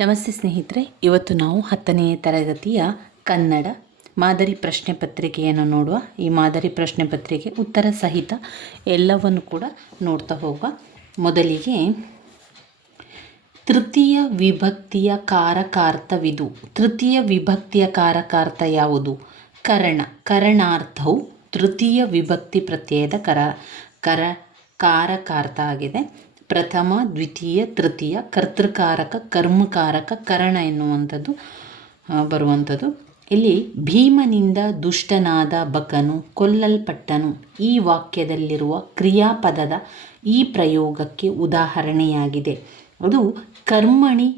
ನಮಸ್ತೆ ಸ್ನೇಹಿತರೆ, ಇವತ್ತು ನಾವು 10ನೇ ತರಗತಿಯ ಕನ್ನಡ ಮಾದರಿ ಪ್ರಶ್ನೆ ಪತ್ರಿಕೆಯನ್ನು ನೋಡುವ. ಈ ಮಾದರಿ ಪ್ರಶ್ನೆ ಪತ್ರಿಕೆ ಉತ್ತರ ಸಹಿತ ಎಲ್ಲವನ್ನು ಕೂಡ ನೋಡ್ತಾ ಹೋಗುವ. ಮೊದಲಿಗೆ ತೃತೀಯ ವಿಭಕ್ತಿಯ ಕಾರಕಾರ್ಥವಿದು. ತೃತೀಯ ವಿಭಕ್ತಿಯ ಕಾರಕಾರ್ಥ ಯಾವುದು? ಕರಣಾರ್ಥವು ತೃತೀಯ ವಿಭಕ್ತಿ ಪ್ರತ್ಯಯದ ಕಾರಕಾರ್ಥ ಆಗಿದೆ. ಪ್ರಥಮ, ದ್ವಿತೀಯ, ತೃತೀಯ, ಕರ್ತೃಕಾರಕ, ಕರ್ಮಕಾರಕ, ಕರಣ ಎನ್ನುವಂಥದ್ದು ಬರುವಂಥದ್ದು. ಇಲ್ಲಿ ಭೀಮನಿಂದ ದುಷ್ಟನಾದ ಬಕನು ಕೊಲ್ಲಲ್ಪಟ್ಟನು ಈ ವಾಕ್ಯದಲ್ಲಿರುವ ಕ್ರಿಯಾಪದದ ಈ ಪ್ರಯೋಗಕ್ಕೆ ಉದಾಹರಣೆಯಾಗಿದೆ. ಅದು ಕರ್ಮಣಿ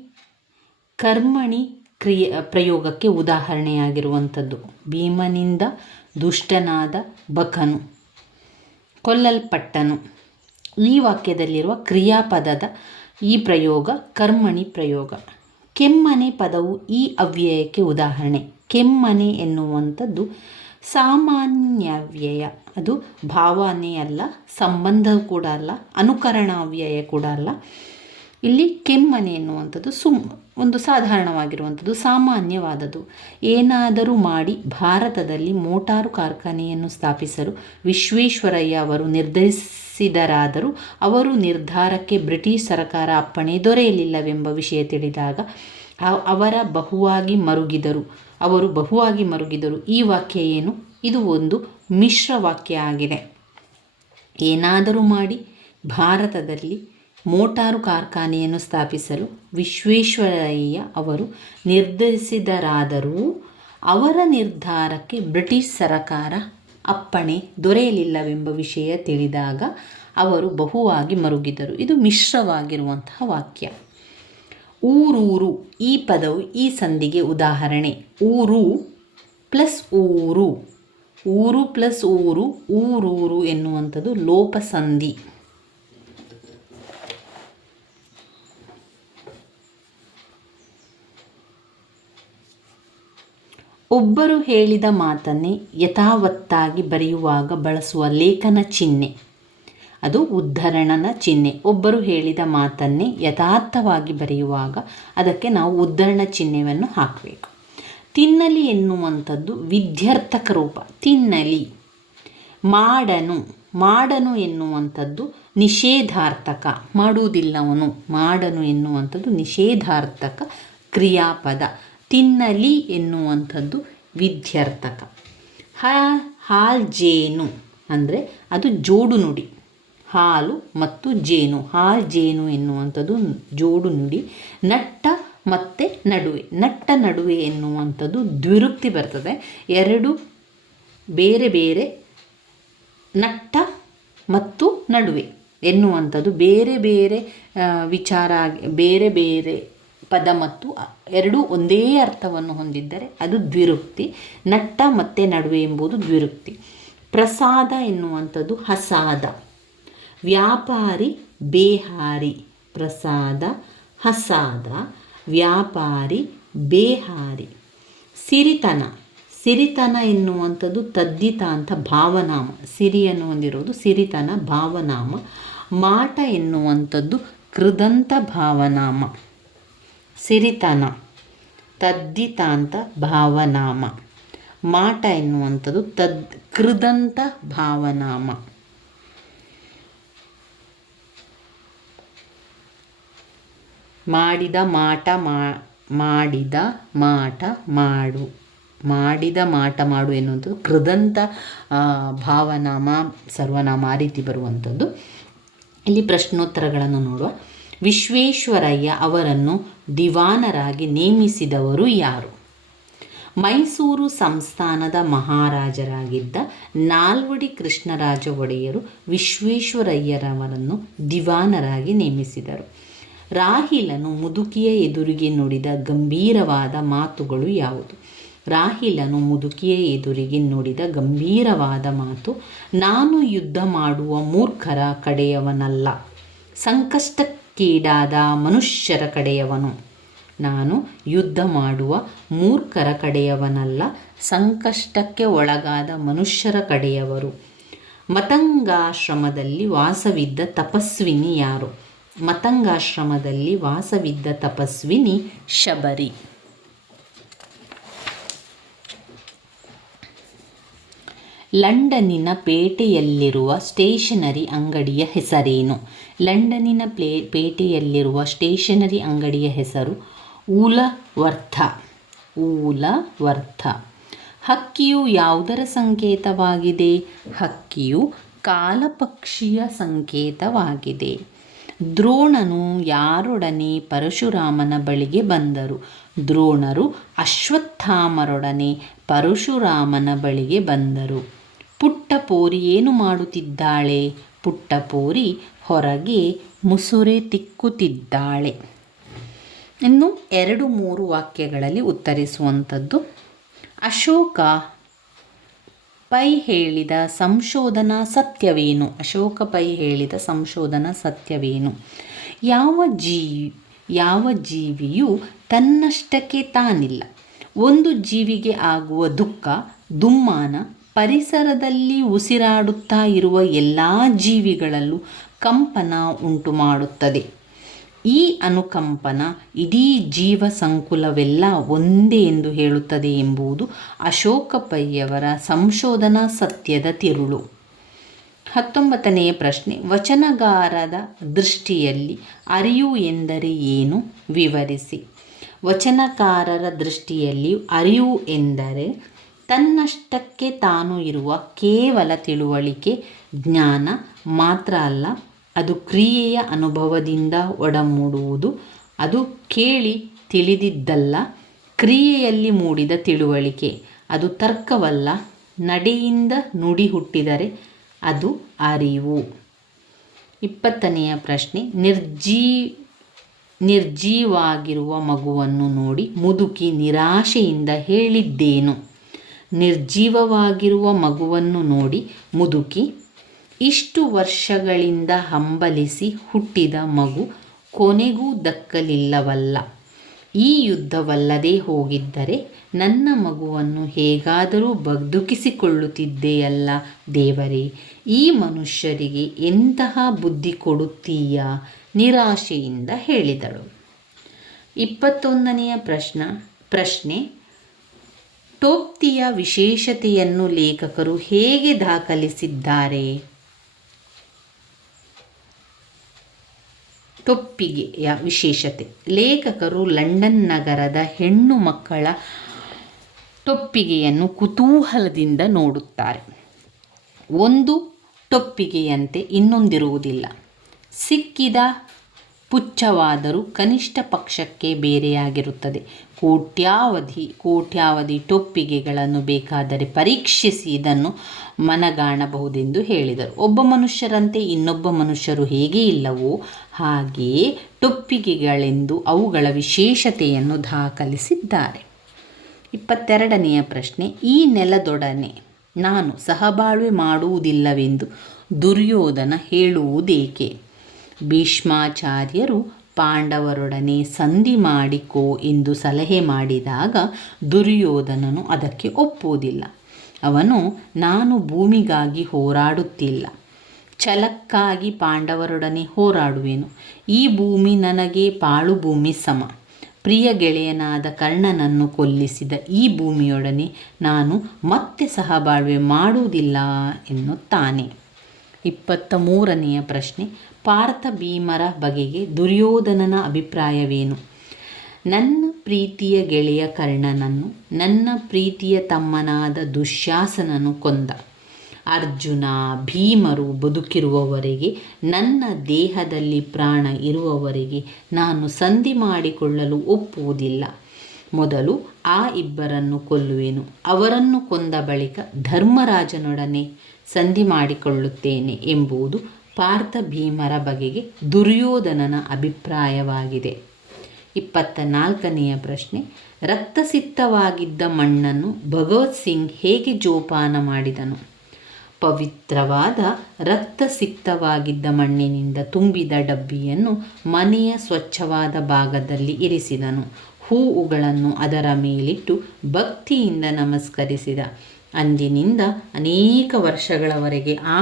ಪ್ರಯೋಗಕ್ಕೆ ಉದಾಹರಣೆಯಾಗಿರುವಂಥದ್ದು. ಭೀಮನಿಂದ ದುಷ್ಟನಾದ ಬಕನು ಕೊಲ್ಲಲ್ಪಟ್ಟನು ಈ ವಾಕ್ಯದಲ್ಲಿರುವ ಕ್ರಿಯಾಪದದ ಈ ಪ್ರಯೋಗ ಕರ್ಮಣಿ ಪ್ರಯೋಗ. ಕೆಮ್ಮನೆ ಪದವು ಈ ಅವ್ಯಯಕ್ಕೆ ಉದಾಹರಣೆ. ಕೆಮ್ಮನೆ ಎನ್ನುವಂಥದ್ದು ಸಾಮಾನ್ಯವ್ಯಯ. ಅದು ಭಾವನೆ ಅಲ್ಲ, ಸಂಬಂಧ ಕೂಡ ಅಲ್ಲ, ಅನುಕರಣಾವ್ಯಯ ಕೂಡ ಅಲ್ಲ. ಇಲ್ಲಿ ಕೆಮ್ಮನೆ ಎನ್ನುವಂಥದ್ದು ಒಂದು ಸಾಧಾರಣವಾಗಿರುವಂಥದ್ದು, ಸಾಮಾನ್ಯವಾದದ್ದು. ಏನಾದರೂ ಮಾಡಿ ಭಾರತದಲ್ಲಿ ಮೋಟಾರು ಕಾರ್ಖಾನೆಯನ್ನು ಸ್ಥಾಪಿಸಲು ವಿಶ್ವೇಶ್ವರಯ್ಯ ಅವರು ನಿರ್ಧರಿಸಿದರಾದರೂ ಅವರ ನಿರ್ಧಾರಕ್ಕೆ ಬ್ರಿಟಿಷ್ ಸರ್ಕಾರ ಅಪ್ಪಣೆ ದೊರೆಯಲಿಲ್ಲವೆಂಬ ವಿಷಯ ತಿಳಿದಾಗ ಅವರು ಬಹುವಾಗಿ ಮರುಗಿದರು. ಈ ವಾಕ್ಯ ಏನು? ಇದು ಒಂದು ಮಿಶ್ರ ವಾಕ್ಯ ಆಗಿದೆ. ಏನಾದರೂ ಮಾಡಿ ಭಾರತದಲ್ಲಿ ಮೋಟಾರು ಕಾರ್ಖಾನೆಯನ್ನು ಸ್ಥಾಪಿಸಲು ವಿಶ್ವೇಶ್ವರಯ್ಯ ಅವರು ನಿರ್ಧರಿಸಿದರಾದರೂ ಅವರ ನಿರ್ಧಾರಕ್ಕೆ ಬ್ರಿಟಿಷ್ ಸರಕಾರ ಅಪ್ಪಣೆ ದೊರೆಯಲಿಲ್ಲವೆಂಬ ವಿಷಯ ತಿಳಿದಾಗ ಅವರು ಬಹುವಾಗಿ ಮರುಗಿದರು. ಇದು ಮಿಶ್ರವಾಗಿರುವಂತಹ ವಾಕ್ಯ. ಊರೂರು ಈ ಪದವು ಈ ಸಂಧಿಗೆ ಉದಾಹರಣೆ. ಊರು ಪ್ಲಸ್ ಊರು, ಊರು ಪ್ಲಸ್ ಊರು, ಊರೂರು ಎನ್ನುವಂಥದ್ದು ಲೋಪಸಂಧಿ. ಒಬ್ಬರು ಹೇಳಿದ ಮಾತನ್ನೇ ಯಥಾವತ್ತಾಗಿ ಬರೆಯುವಾಗ ಬಳಸುವ ಲೇಖನ ಚಿಹ್ನೆ ಅದು ಉದ್ಧರಣನ ಚಿಹ್ನೆ. ಒಬ್ಬರು ಹೇಳಿದ ಮಾತನ್ನೇ ಯಥಾರ್ಥವಾಗಿ ಬರೆಯುವಾಗ ಅದಕ್ಕೆ ನಾವು ಉದ್ಧರಣ ಚಿಹ್ನೆಯನ್ನು ಹಾಕಬೇಕು. ತಿನ್ನಲಿ ಎನ್ನುವಂಥದ್ದು ವಿಧ್ಯರ್ಥಕ ರೂಪ. ತಿನ್ನಲಿ. ಮಾಡನು ಎನ್ನುವಂಥದ್ದು ನಿಷೇಧಾರ್ಥಕ. ಮಾಡುವುದಿಲ್ಲವನು. ಮಾಡನು ಎನ್ನುವಂಥದ್ದು ನಿಷೇಧಾರ್ಥಕ ಕ್ರಿಯಾಪದ. ತಿನ್ನಲಿ ಎನ್ನುವಂಥದ್ದು ವಿಧ್ಯರ್ಥಕ. ಹಾಲ್ಜೇನು ಅಂದರೆ ಅದು ಜೋಡು ನುಡಿ. ಹಾಲು ಮತ್ತು ಜೇನು, ಹಾಲ್ಜೇನು ಎನ್ನುವಂಥದ್ದು ಜೋಡು ನುಡಿ. ನಟ್ಟ ಮತ್ತು ನಡುವೆ ಎನ್ನುವಂಥದ್ದು ದ್ವಿರುಕ್ತಿ ಬರ್ತದೆ. ಎರಡು ಬೇರೆ ಬೇರೆ, ನಟ್ಟ ಮತ್ತು ನಡುವೆ ಎನ್ನುವಂಥದ್ದು ಬೇರೆ ಬೇರೆ ವಿಚಾರ, ಬೇರೆ ಬೇರೆ ಪದ ಮತ್ತು ಎರಡೂ ಒಂದೇ ಅರ್ಥವನ್ನು ಹೊಂದಿದ್ದರೆ ಅದು ದ್ವಿರುಕ್ತಿ. ನಟ್ಟ ಮತ್ತು ನಡುವೆ ಎಂಬುದು ದ್ವಿರುಕ್ತಿ. ಪ್ರಸಾದ ಎನ್ನುವಂಥದ್ದು ಹಸಾದ. ವ್ಯಾಪಾರಿ ಬೇಹಾರಿ. ಪ್ರಸಾದ ಹಸಾದ, ವ್ಯಾಪಾರಿ ಬೇಹಾರಿ. ಸಿರಿತನ ಎನ್ನುವಂಥದ್ದು ತದ್ದಿತ ಅಂತ ಭಾವನಾಮ. ಸಿರಿಯನ್ನು ಹೊಂದಿರೋದು ಸಿರಿತನ ಭಾವನಾಮ. ಮಾಟ ಎನ್ನುವಂಥದ್ದು ಕೃದಂತ ಭಾವನಾಮ. ಸಿರಿತನ ತದ್ದಿತಾಂತ ಭಾವನಾಮ. ಮಾಟ ಎನ್ನುವಂಥದ್ದು ಕೃದಂತ ಭಾವನಾಮ. ಮಾಡಿದ ಮಾಟ ಮಾಡಿದ ಮಾಟ ಮಾಡು. ಮಾಡಿದ ಮಾಟ ಮಾಡು ಎನ್ನುವಂಥದ್ದು ಕೃದಂತ ಭಾವನಾಮ, ಸರ್ವನಾಮ ಆ ರೀತಿ ಬರುವಂಥದ್ದು. ಇಲ್ಲಿ ಪ್ರಶ್ನೋತ್ತರಗಳನ್ನು ನೋಡುವ. ವಿಶ್ವೇಶ್ವರಯ್ಯ ಅವರನ್ನು ದಿವಾನರಾಗಿ ನೇಮಿಸಿದವರು ಯಾರು? ಮೈಸೂರು ಸಂಸ್ಥಾನದ ಮಹಾರಾಜರಾಗಿದ್ದ ನಾಲ್ವಡಿ ಕೃಷ್ಣರಾಜ ಒಡೆಯರು ವಿಶ್ವೇಶ್ವರಯ್ಯರವರನ್ನು ದಿವಾನರಾಗಿ ನೇಮಿಸಿದರು. ರಾಹಿಲನು ಮುದುಕಿಯ ಎದುರಿಗೆ ನುಡಿದ ಗಂಭೀರವಾದ ಮಾತುಗಳು ಯಾವುದು? ರಾಹಿಲನು ಮುದುಕಿಯ ಎದುರಿಗೆ ನುಡಿದ ಗಂಭೀರವಾದ ಮಾತು, ನಾನು ಯುದ್ಧ ಮಾಡುವ ಮೂರ್ಖರ ಕಡೆಯವನಲ್ಲ, ಸಂಕಷ್ಟಕ್ಕೀಡಾದ ಮನುಷ್ಯರ ಕಡೆಯವನು. ನಾನು ಯುದ್ಧ ಮಾಡುವ ಮೂರ್ಖರ ಕಡೆಯವನಲ್ಲ, ಸಂಕಷ್ಟಕ್ಕೆ ಒಳಗಾದ ಮನುಷ್ಯರ ಕಡೆಯವರು. ಮತಂಗಾಶ್ರಮದಲ್ಲಿ ವಾಸವಿದ್ದ ತಪಸ್ವಿನಿ ಯಾರು? ಮತಂಗಾಶ್ರಮದಲ್ಲಿ ವಾಸವಿದ್ದ ತಪಸ್ವಿನಿ ಶಬರಿ. ಲಂಡನ್ನಿನ ಪೇಟೆಯಲ್ಲಿರುವ ಸ್ಟೇಷನರಿ ಅಂಗಡಿಯ ಹೆಸರೇನು? ಲಂಡನ್ನಿನ ಪೇಟೆಯಲ್ಲಿರುವ ಸ್ಟೇಷನರಿ ಅಂಗಡಿಯ ಹೆಸರು ಊಲವರ್ಥ. ಹಕ್ಕಿಯು ಯಾವುದರ ಸಂಕೇತವಾಗಿದೆ? ಹಕ್ಕಿಯು ಕಾಲಪಕ್ಷಿಯ ಸಂಕೇತವಾಗಿದೆ. ದ್ರೋಣನು ಯಾರೊಡನೆ ಪರಶುರಾಮನ ಬಳಿಗೆ ಬಂದರು? ದ್ರೋಣರು ಅಶ್ವತ್ಥಾಮರೊಡನೆ ಪರಶುರಾಮನ ಬಳಿಗೆ ಬಂದರು. ಪುಟ್ಟ ಪೋರಿ ಏನು ಮಾಡುತ್ತಿದ್ದಾಳೆ? ಪುಟ್ಟ ಪೋರಿ ಹೊರಗೆ ಮುಸುರೆ ತಿಕ್ಕುತ್ತಿದ್ದಾಳೆ. ಇನ್ನು 2-3 ವಾಕ್ಯಗಳಲ್ಲಿ ಉತ್ತರಿಸುವಂಥದ್ದು. ಅಶೋಕ ಪೈ ಹೇಳಿದ ಸಂಶೋಧನಾ ಸತ್ಯವೇನು? ಅಶೋಕ ಪೈ ಹೇಳಿದ ಸಂಶೋಧನಾ ಸತ್ಯವೇನು? ಯಾವ ಜೀವಿಯು ತನ್ನಷ್ಟಕ್ಕೆ ತಾನಿಲ್ಲ. ಒಂದು ಜೀವಿಗೆ ಆಗುವ ದುಃಖ, ದುಮ್ಮಾನ ಪರಿಸರದಲ್ಲಿ ಉಸಿರಾಡುತ್ತಾ ಇರುವ ಎಲ್ಲ ಜೀವಿಗಳಲ್ಲೂ ಕಂಪನ ಉಂಟು ಮಾಡುತ್ತದೆ. ಈ ಅನುಕಂಪನ ಇಡೀ ಜೀವ ಸಂಕುಲವೆಲ್ಲ ಒಂದೇ ಎಂದು ಹೇಳುತ್ತದೆ ಎಂಬುದು ಅಶೋಕ ಪೈಯವರ ಸಂಶೋಧನಾ ಸತ್ಯದ ತಿರುಳು. 19ನೇ ಪ್ರಶ್ನೆ. ವಚನಗಾರರ ದೃಷ್ಟಿಯಲ್ಲಿ ಅರಿವು ಎಂದರೆ ಏನು? ವಿವರಿಸಿ. ವಚನಕಾರರ ದೃಷ್ಟಿಯಲ್ಲಿ ಅರಿವು ಎಂದರೆ ತನ್ನಷ್ಟಕ್ಕೆ ತಾನು ಇರುವ ಕೇವಲ ತಿಳುವಳಿಕೆ, ಜ್ಞಾನ ಮಾತ್ರ ಅಲ್ಲ, ಅದು ಕ್ರಿಯೆಯ ಅನುಭವದಿಂದ ಒಡಮೂಡುವುದು. ಅದು ಕೇಳಿ ತಿಳಿದಿದ್ದಲ್ಲ, ಕ್ರಿಯೆಯಲ್ಲಿ ಮೂಡಿದ ತಿಳುವಳಿಕೆ. ಅದು ತರ್ಕವಲ್ಲ, ನಡೆಯಿಂದ ನುಡಿ ಹುಟ್ಟಿದರೆ ಅದು ಅರಿವು. 20ನೆಯ ಪ್ರಶ್ನೆ. ನಿರ್ಜೀವಾಗಿರುವ ಮಗುವನ್ನು ನೋಡಿ ಮುದುಕಿ ನಿರಾಶೆಯಿಂದ ಹೇಳಿದ್ದೇನು? ನಿರ್ಜೀವವಾಗಿರುವ ಮಗುವನ್ನು ನೋಡಿ ಮುದುಕಿ, ಇಷ್ಟು ವರ್ಷಗಳಿಂದ ಹಂಬಲಿಸಿ ಹುಟ್ಟಿದ ಮಗು ಕೊನೆಗೂ ದಕ್ಕಲಿಲ್ಲವಲ್ಲ. ಈ ಯುದ್ಧವಲ್ಲದೆ ಹೋಗಿದ್ದರೆ ನನ್ನ ಮಗುವನ್ನು ಹೇಗಾದರೂ ಬದುಕಿಸಿಕೊಳ್ಳುತ್ತಿದ್ದೆಯಲ್ಲ ದೇವರೇ, ಈ ಮನುಷ್ಯರಿಗೆ ಎಂತಹ ಬುದ್ಧಿ ಕೊಡುತ್ತೀಯಾ? ನಿರಾಶೆಯಿಂದ ಹೇಳಿದಳು. 21ನೆಯ ಪ್ರಶ್ನೆ. ಟೋಪ್ತಿಯ ವಿಶೇಷತೆಯನ್ನು ಲೇಖಕರು ಹೇಗೆ ದಾಖಲಿಸಿದ್ದಾರೆ? ಟೊಪ್ಪಿಗೆಯ ವಿಶೇಷತೆ. ಲೇಖಕರು ಲಂಡನ್ ನಗರದ ಹೆಣ್ಣು ಮಕ್ಕಳ ಟೊಪ್ಪಿಗೆಯನ್ನು ಕುತೂಹಲದಿಂದ ನೋಡುತ್ತಾರೆ. ಒಂದು ಟೊಪ್ಪಿಗೆಯಂತೆ ಇನ್ನೊಂದಿರುವುದಿಲ್ಲ. ಸಿಕ್ಕಿದ ಪುಚ್ಛವಾದರೂ ಕನಿಷ್ಠ ಪಕ್ಷಕ್ಕೆ ಬೇರೆಯಾಗಿರುತ್ತದೆ. ಕೋಟ್ಯಾವಧಿ ಟೊಪ್ಪಿಗೆಗಳನ್ನು ಬೇಕಾದರೆ ಪರೀಕ್ಷಿಸಿ ಇದನ್ನು ಮನಗಾಣಬಹುದೆಂದು ಹೇಳಿದರು. ಒಬ್ಬ ಮನುಷ್ಯರಂತೆ ಇನ್ನೊಬ್ಬ ಮನುಷ್ಯರು ಹೇಗೆ ಇಲ್ಲವೋ ಹಾಗೆಯೇ ಟೊಪ್ಪಿಗೆಗಳೆಂದು ಅವುಗಳ ವಿಶೇಷತೆಯನ್ನು ದಾಖಲಿಸಿದ್ದಾರೆ. 22ನೆಯ ಪ್ರಶ್ನೆ. ಈ ನೆಲದೊಡನೆ ನಾನು ಸಹಬಾಳ್ವೆ ಮಾಡುವುದಿಲ್ಲವೆಂದು ದುರ್ಯೋಧನ ಹೇಳುವುದೇಕೆ? ಭೀಷ್ಮಾಚಾರ್ಯರು ಪಾಂಡವರೊಡನೆ ಸಂಧಿ ಮಾಡಿಕೋ ಎಂದು ಸಲಹೆ ಮಾಡಿದಾಗ ದುರ್ಯೋಧನನು ಅದಕ್ಕೆ ಒಪ್ಪುವುದಿಲ್ಲ. ಅವನು, ನಾನು ಭೂಮಿಗಾಗಿ ಹೋರಾಡುತ್ತಿಲ್ಲ, ಛಲಕ್ಕಾಗಿ ಪಾಂಡವರೊಡನೆ ಹೋರಾಡುವೆನು. ಈ ಭೂಮಿ ನನಗೆ ಪಾಳು ಭೂಮಿ ಸಮ. ಪ್ರಿಯ ಗೆಳೆಯನಾದ ಕರ್ಣನನ್ನು ಕೊಲ್ಲಿಸಿದ ಈ ಭೂಮಿಯೊಡನೆ ನಾನು ಮತ್ತೆ ಸಹಬಾಳ್ವೆ ಮಾಡುವುದಿಲ್ಲ ಎನ್ನುತ್ತಾನೆ. 23ನೆಯ ಪ್ರಶ್ನೆ. ಪಾರ್ಥ ಭೀಮರ ಬಗೆಗೆ ದುರ್ಯೋಧನನ ಅಭಿಪ್ರಾಯವೇನು? ನನ್ನ ಪ್ರೀತಿಯ ಗೆಳೆಯ ಕರ್ಣನನ್ನು ನನ್ನ ಪ್ರೀತಿಯ ತಮ್ಮನಾದ ದುಶ್ಯಾಸನನು ಕೊಂದ. ಅರ್ಜುನ, ಭೀಮರು ಬದುಕಿರುವವರೆಗೆ, ನನ್ನ ದೇಹದಲ್ಲಿ ಪ್ರಾಣ ಇರುವವರೆಗೆ ನಾನು ಸಂಧಿ ಮಾಡಿಕೊಳ್ಳಲು ಒಪ್ಪುವುದಿಲ್ಲ. ಮೊದಲು ಆ ಇಬ್ಬರನ್ನು ಕೊಲ್ಲುವೆನು. ಅವರನ್ನು ಕೊಂದ ಬಳಿಕ ಧರ್ಮರಾಜನೊಡನೆ ಸಂಧಿ ಮಾಡಿಕೊಳ್ಳುತ್ತೇನೆ ಎಂಬುದು ಪಾರ್ಥ ಭೀಮರ ಬಗೆಗೆ ದುರ್ಯೋಧನನ ಅಭಿಪ್ರಾಯವಾಗಿದೆ. 24ನೆಯ ಪ್ರಶ್ನೆ. ರಕ್ತಸಿಕ್ತವಾಗಿದ್ದ ಮಣ್ಣನ್ನು ಭಗವತ್ ಸಿಂಗ್ ಹೇಗೆ ಜೋಪಾನ ಮಾಡಿದನು? ಪವಿತ್ರವಾದ ರಕ್ತಸಿಕ್ತವಾಗಿದ್ದ ಮಣ್ಣಿನಿಂದ ತುಂಬಿದ ಡಬ್ಬಿಯನ್ನು ಮನೆಯ ಸ್ವಚ್ಛವಾದ ಭಾಗದಲ್ಲಿ ಇರಿಸಿದನು. ಹೂವುಗಳನ್ನು ಅದರ ಮೇಲಿಟ್ಟು ಭಕ್ತಿಯಿಂದ ನಮಸ್ಕರಿಸಿದ. ಅಂದಿನಿಂದ ಅನೇಕ ವರ್ಷಗಳವರೆಗೆ ಆ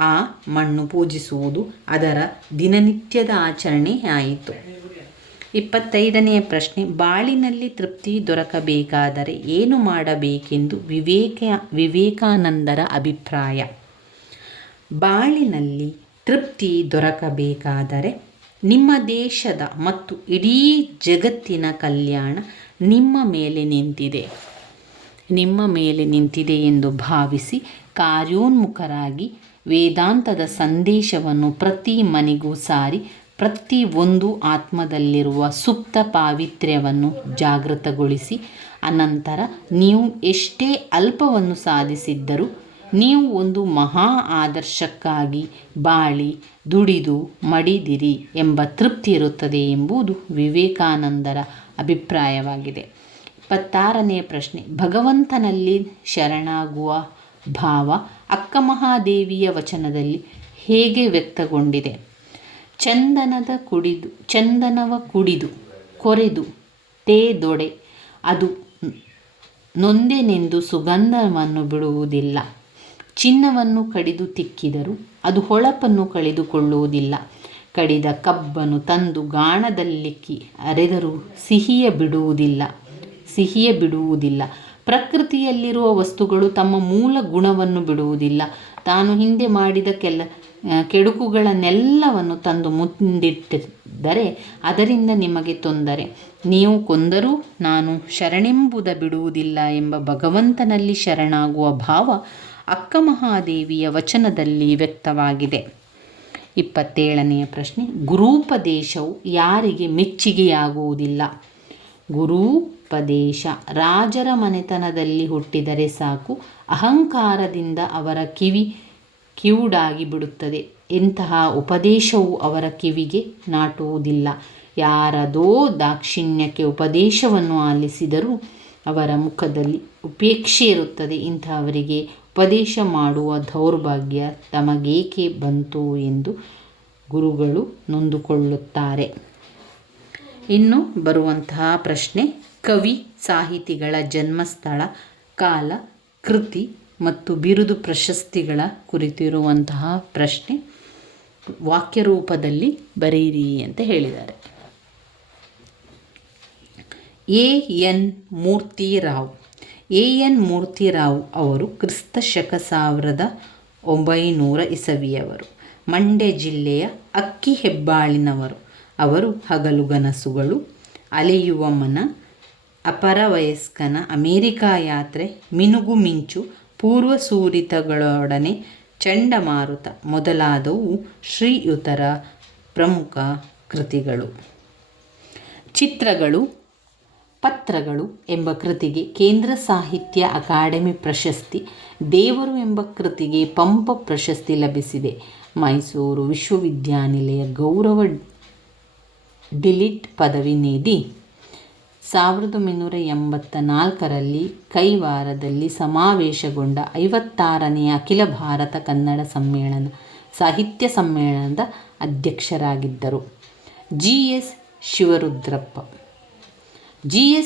ಆ ಮಣ್ಣು ಪೂಜಿಸುವುದು ಅದರ ದಿನನಿತ್ಯದ ಆಚರಣೆ ಆಯಿತು. 25ನೆಯ ಪ್ರಶ್ನೆ, ಬಾಳಿನಲ್ಲಿ ತೃಪ್ತಿ ದೊರಕಬೇಕಾದರೆ ಏನು ಮಾಡಬೇಕೆಂದು ವಿವೇಕಾನಂದರ ಅಭಿಪ್ರಾಯ? ಬಾಳಿನಲ್ಲಿ ತೃಪ್ತಿ ದೊರಕಬೇಕಾದರೆ ನಿಮ್ಮ ದೇಶದ ಮತ್ತು ಇಡೀ ಜಗತ್ತಿನ ಕಲ್ಯಾಣ ನಿಮ್ಮ ಮೇಲೆ ನಿಂತಿದೆ ಎಂದು ಭಾವಿಸಿ ಕಾರ್ಯೋನ್ಮುಖರಾಗಿ ವೇದಾಂತದ ಸಂದೇಶವನ್ನು ಪ್ರತಿ ಮನೆಗೂ ಸಾರಿ ಪ್ರತಿಯೊಂದು ಆತ್ಮದಲ್ಲಿರುವ ಸುಪ್ತ ಪಾವಿತ್ರ್ಯವನ್ನು ಜಾಗೃತಗೊಳಿಸಿ ಅನಂತರ ನೀವು ಎಷ್ಟೇ ಅಲ್ಪವನ್ನು ಸಾಧಿಸಿದ್ದರೂ ನೀವು ಒಂದು ಮಹಾ ಆದರ್ಶಕ್ಕಾಗಿ ಬಾಳಿ ದುಡಿದು ಮಡಿದಿರಿ ಎಂಬ ತೃಪ್ತಿ ಇರುತ್ತದೆ ಎಂಬುದು ವಿವೇಕಾನಂದರ ಅಭಿಪ್ರಾಯವಾಗಿದೆ. 26ನೆಯ ಪ್ರಶ್ನೆ, ಭಗವಂತನಲ್ಲಿ ಶರಣಾಗುವ ಭಾವ ಅಕ್ಕಮಹಾದೇವಿಯ ವಚನದಲ್ಲಿ ಹೇಗೆ ವ್ಯಕ್ತಗೊಂಡಿದೆ? ಚಂದನವ ಕುಡಿದು ಕೊರೆದು ತೇದೊಡೆ ಅದು ನೊಂದೆನೆಂದು ಸುಗಂಧವನ್ನು ಬಿಡುವುದಿಲ್ಲ. ಚಿನ್ನವನ್ನು ಕಡಿದು ತಿಕ್ಕಿದರೂ ಅದು ಹೊಳಪನ್ನು ಕಳೆದುಕೊಳ್ಳುವುದಿಲ್ಲ. ಕಡಿದ ಕಬ್ಬನ್ನು ತಂದು ಗಾಣದಲ್ಲಿಕ್ಕಿ ಅರೆದರೂ ಸಿಹಿಯ ಬಿಡುವುದಿಲ್ಲ. ಪ್ರಕೃತಿಯಲ್ಲಿರುವ ವಸ್ತುಗಳು ತಮ್ಮ ಮೂಲ ಗುಣವನ್ನು ಬಿಡುವುದಿಲ್ಲ. ತಾನು ಹಿಂದೆ ಮಾಡಿದ ಕೆಡುಕುಗಳನ್ನೆಲ್ಲವನ್ನು ತಂದು ಮುಂದಿಟ್ಟಿದ್ದರೆ ಅದರಿಂದ ನಿಮಗೆ ತೊಂದರೆ. ನೀವು ಕೊಂದರೂ ನಾನು ಶರಣೆಂಬುದ ಬಿಡುವುದಿಲ್ಲ ಎಂಬ ಭಗವಂತನಲ್ಲಿ ಶರಣಾಗುವ ಭಾವ ಅಕ್ಕಮಹಾದೇವಿಯ ವಚನದಲ್ಲಿ ವ್ಯಕ್ತವಾಗಿದೆ. 27ನೆಯ ಪ್ರಶ್ನೆ, ಗುರೂಪದೇಶವು ಯಾರಿಗೆ ಮೆಚ್ಚುಗೆಯಾಗುವುದಿಲ್ಲ? ಗುರೂಪದೇಶ ರಾಜರ ಮನೆತನದಲ್ಲಿ ಹುಟ್ಟಿದರೆ ಸಾಕು, ಅಹಂಕಾರದಿಂದ ಅವರ ಕಿವುಡಾಗಿ ಬಿಡುತ್ತದೆ. ಇಂತಹ ಉಪದೇಶವು ಅವರ ಕಿವಿಗೆ ನಾಟುವುದಿಲ್ಲ. ಯಾರದೋ ದಾಕ್ಷಿಣ್ಯಕ್ಕೆ ಉಪದೇಶವನ್ನು ಆಲಿಸಿದರೂ ಅವರ ಮುಖದಲ್ಲಿ ಉಪೇಕ್ಷೆ ಇರುತ್ತದೆ. ಇಂತಹವರಿಗೆ ಉಪದೇಶ ಮಾಡುವ ದೌರ್ಭಾಗ್ಯ ತಮಗೇಕೆ ಬಂತು ಎಂದು ಗುರುಗಳು ನೊಂದುಕೊಳ್ಳುತ್ತಾರೆ. ಇನ್ನು ಬರುವಂತಹ ಪ್ರಶ್ನೆ, ಕವಿ ಸಾಹಿತಿಗಳ ಜನ್ಮಸ್ಥಳ, ಕಾಲ, ಕೃತಿ ಮತ್ತು ಬಿರುದು ಪ್ರಶಸ್ತಿಗಳ ಕುರಿತಿರುವಂತಹ ಪ್ರಶ್ನೆ ವಾಕ್ಯ ರೂಪದಲ್ಲಿ ಬರೆಯಿರಿ ಅಂತ ಹೇಳಿದ್ದಾರೆ. ಎ.ಎನ್. ಮೂರ್ತಿರಾವ್ ಅವರು ಕ್ರಿಸ್ತ ಶಕ 1900 ಇಸವಿಯವರು. ಮಂಡ್ಯ ಜಿಲ್ಲೆಯ ಅಕ್ಕಿಹೆಬ್ಬಾಳಿನವರು. ಅವರು ಹಗಲುಗನಸುಗಳು, ಅಲೆಯುವ ಮನ, ಅಪರವಯಸ್ಕನ ಅಮೆರಿಕಾ ಯಾತ್ರೆ, ಮಿನುಗು ಮಿಂಚು, ಪೂರ್ವಸೂರಿತಗಳೊಡನೆ ಚಂಡಮಾರುತ ಮೊದಲಾದವು ಶ್ರೀಯುತರ ಪ್ರಮುಖ ಕೃತಿಗಳು. ಚಿತ್ರಗಳು ಪತ್ರಗಳು ಎಂಬ ಕೃತಿಗೆ ಕೇಂದ್ರ ಸಾಹಿತ್ಯ ಅಕಾಡೆಮಿ ಪ್ರಶಸ್ತಿ, ದೇವರು ಎಂಬ ಕೃತಿಗೆ ಪಂಪ ಪ್ರಶಸ್ತಿ ಲಭಿಸಿದೆ. ಮೈಸೂರು ವಿಶ್ವವಿದ್ಯಾನಿಲಯ ಗೌರವ ಡಿಲಿಟ್ ಪದವಿ ನೀಡಿ 1984ರಲ್ಲಿ ಕೈವಾರದಲ್ಲಿ ಸಮಾವೇಶಗೊಂಡ 56ನೇ ಅಖಿಲ ಭಾರತ ಕನ್ನಡ ಸಾಹಿತ್ಯ ಸಮ್ಮೇಳನದ ಅಧ್ಯಕ್ಷರಾಗಿದ್ದರು. ಜಿ. ಎಸ್.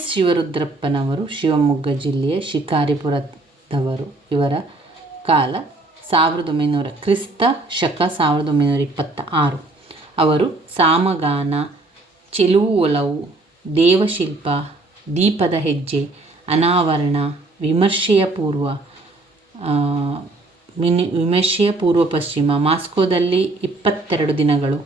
ಶಿವರುದ್ರಪ್ಪನವರು ಶಿವಮೊಗ್ಗ ಜಿಲ್ಲೆಯ ಶಿಕಾರಿಪುರದವರು. ಇವರ ಕಾಲ 1900 ಕ್ರಿಸ್ತ ಶಕ 1926. ಅವರು ಸಾಮಗಾನ, ಚೆಲುವು ಒಲವು, ದೇವಶಿಲ್ಪ, ದೀಪದ ಹೆಜ್ಜೆ, ಅನಾವರಣ, ವಿಮರ್ಶೆಯ ಪೂರ್ವ ಪಶ್ಚಿಮ, ಮಾಸ್ಕೋದಲ್ಲಿ 22 ದಿನಗಳು,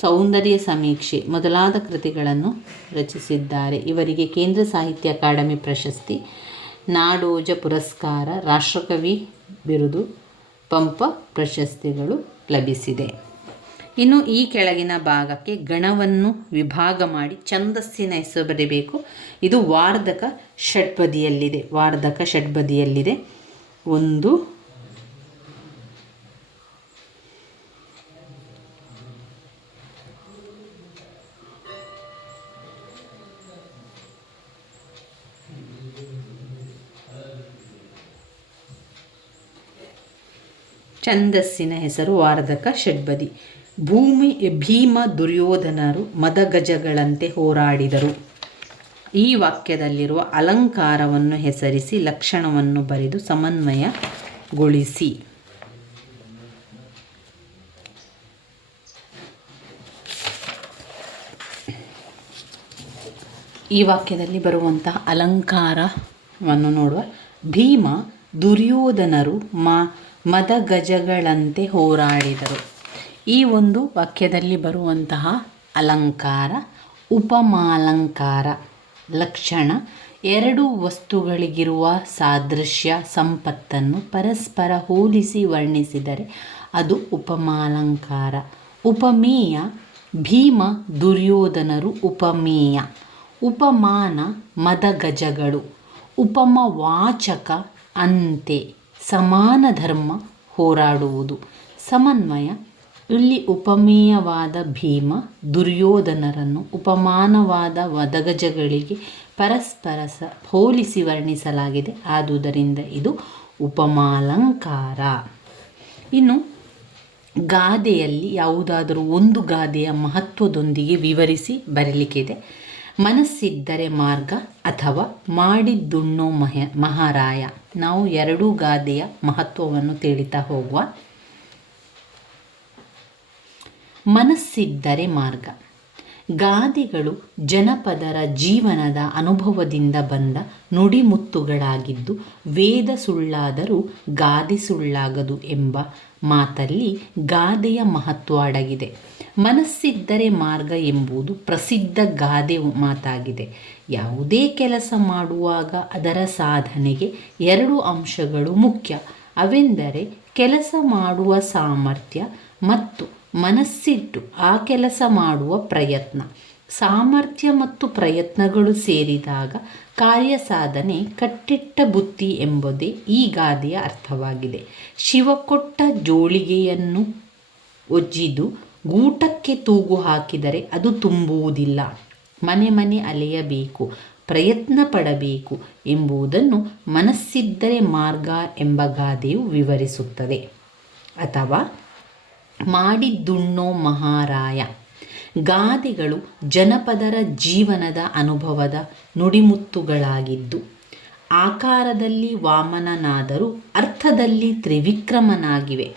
ಸೌಂದರ್ಯ ಸಮೀಕ್ಷೆ ಮೊದಲಾದ ಕೃತಿಗಳನ್ನು ರಚಿಸಿದ್ದಾರೆ. ಇವರಿಗೆ ಕೇಂದ್ರ ಸಾಹಿತ್ಯ ಅಕಾಡೆಮಿ ಪ್ರಶಸ್ತಿ, ನಾಡೋಜ ಪುರಸ್ಕಾರ, ರಾಷ್ಟ್ರಕವಿ ಬಿರುದು, ಪಂಪ ಪ್ರಶಸ್ತಿಗಳು ಲಭಿಸಿದೆ. ಇನ್ನು ಈ ಕೆಳಗಿನ ಭಾಗಕ್ಕೆ ಗಣವನ್ನು ವಿಭಾಗ ಮಾಡಿ ಛಂದಸ್ಸಿನ ಹೆಸರು ಬರೆಯಬೇಕು. ಇದು ವಾರ್ಧಕ ಷಡ್ಪದಿಯಲ್ಲಿದೆ. 1 ಛಂದಸ್ಸಿನ ಹೆಸರು ವಾರ್ಧಕ ಷಡ್ಪದಿ. ಭೀಮ ದುರ್ಯೋಧನರು ಮದಗಜಗಳಂತೆ ಹೋರಾಡಿದರು. ಈ ವಾಕ್ಯದಲ್ಲಿರುವ ಅಲಂಕಾರವನ್ನು ಹೆಸರಿಸಿ ಲಕ್ಷಣವನ್ನು ಬರೆದು ಸಮನ್ವಯಗೊಳಿಸಿ. ಈ ವಾಕ್ಯದಲ್ಲಿ ಬರುವಂತಹ ಅಲಂಕಾರವನ್ನು ನೋಡುವ. ಭೀಮ ದುರ್ಯೋಧನರು ಮದಗಜಗಳಂತೆ ಹೋರಾಡಿದರು. ಈ ಒಂದು ವಾಕ್ಯದಲ್ಲಿ ಬರುವಂತಹ ಅಲಂಕಾರ ಉಪಮಾಲಂಕಾರ. ಲಕ್ಷಣ: ಎರಡು ವಸ್ತುಗಳಿಗಿರುವ ಸಾದೃಶ್ಯ ಸಂಪತ್ತನ್ನು ಪರಸ್ಪರ ಹೋಲಿಸಿ ವರ್ಣಿಸಿದರೆ ಅದು ಉಪಮಾಲಂಕಾರ. ಉಪಮೇಯ: ಭೀಮ ದುರ್ಯೋಧನರು ಉಪಮೇಯ. ಉಪಮಾನ: ಮದಗಜಗಳು. ಉಪಮವಾಚಕ: ಅಂತೆ, ಸಮಾನ ಧರ್ಮ, ಹೋರಾಡುವುದು. ಸಮನ್ವಯ: ಇಲ್ಲಿ ಉಪಮೇಯವಾದ ಭೀಮ ದುರ್ಯೋಧನರನ್ನು ಉಪಮಾನವಾದ ಮದಗಜಗಳಿಗೆ ಪರಸ್ಪರ ಹೋಲಿಸಿ ವರ್ಣಿಸಲಾಗಿದೆ, ಆದುದರಿಂದ ಇದು ಉಪಮಾಲಂಕಾರ. ಇನ್ನು ಗಾದೆಯಲ್ಲಿ ಯಾವುದಾದರೂ ಒಂದು ಗಾದೆಯ ಮಹತ್ವದೊಂದಿಗೆ ವಿವರಿಸಿ ಬರಲಿಕ್ಕಿದೆ. ಮನಸ್ಸಿದ್ದರೆ ಮಾರ್ಗ ಅಥವಾ ಮಾಡಿದ್ದುಣ್ಣೋ ಮಹಾರಾಯ. ನಾವು ಎರಡೂ ಗಾದೆಯ ಮಹತ್ವವನ್ನು ತಿಳಿತಾ ಹೋಗುವ. ಮನಸ್ಸಿದ್ದರೆ ಮಾರ್ಗ. ಗಾದೆಗಳು ಜನಪದರ ಜೀವನದ ಅನುಭವದಿಂದ ಬಂದ ನುಡಿಮುತ್ತುಗಳಾಗಿದ್ದು, ವೇದ ಸುಳ್ಳಾದರೂ ಗಾದೆ ಸುಳ್ಳಾಗದು ಎಂಬ ಮಾತಲ್ಲಿ ಗಾದೆಯ ಮಹತ್ವ ಅಡಗಿದೆ. ಮನಸ್ಸಿದ್ದರೆ ಮಾರ್ಗ ಎಂಬುದು ಪ್ರಸಿದ್ಧ ಗಾದೆ ಮಾತಾಗಿದೆ. ಯಾವುದೇ ಕೆಲಸ ಮಾಡುವಾಗ ಅದರ ಸಾಧನೆಗೆ ಎರಡು ಅಂಶಗಳು ಮುಖ್ಯ. ಅವೆಂದರೆ ಕೆಲಸ ಮಾಡುವ ಸಾಮರ್ಥ್ಯ ಮತ್ತು ಮನಸ್ಸಿಟ್ಟು ಆ ಕೆಲಸ ಮಾಡುವ ಪ್ರಯತ್ನ. ಸಾಮರ್ಥ್ಯ ಮತ್ತು ಪ್ರಯತ್ನಗಳು ಸೇರಿದಾಗ ಕಾರ್ಯಸಾಧನೆ ಕಟ್ಟಿಟ್ಟ ಬುತ್ತಿ ಎಂಬುದೇ ಈ ಗಾದೆಯ ಅರ್ಥವಾಗಿದೆ. ಶಿವ ಕೊಟ್ಟ ಜೋಳಿಗೆಯನ್ನು ಒಜ್ಜಿದು ಗೂಟಕ್ಕೆ ತೂಗು ಹಾಕಿದರೆ ಅದು ತುಂಬುವುದಿಲ್ಲ. ಮನೆ ಮನೆ ಅಲೆಯಬೇಕು, ಪ್ರಯತ್ನ ಪಡಬೇಕು ಎಂಬುದನ್ನು ಮನಸ್ಸಿದ್ದರೆ ಮಾರ್ಗ ಎಂಬ ಗಾದೆಯು ವಿವರಿಸುತ್ತದೆ. ಅಥವಾ ಮಾಡಿದ್ದುಣ್ಣೋ ಮಹಾರಾಯ. ಗಾದೆಗಳು ಜನಪದರ ಜೀವನದ ಅನುಭವದ ನುಡಿಮುತ್ತುಗಳಾಗಿದ್ದು, ಆಕಾರದಲ್ಲಿ ವಾಮನನಾದರೂ ಅರ್ಥದಲ್ಲಿ ತ್ರಿವಿಕ್ರಮನಾಗಿವೆ.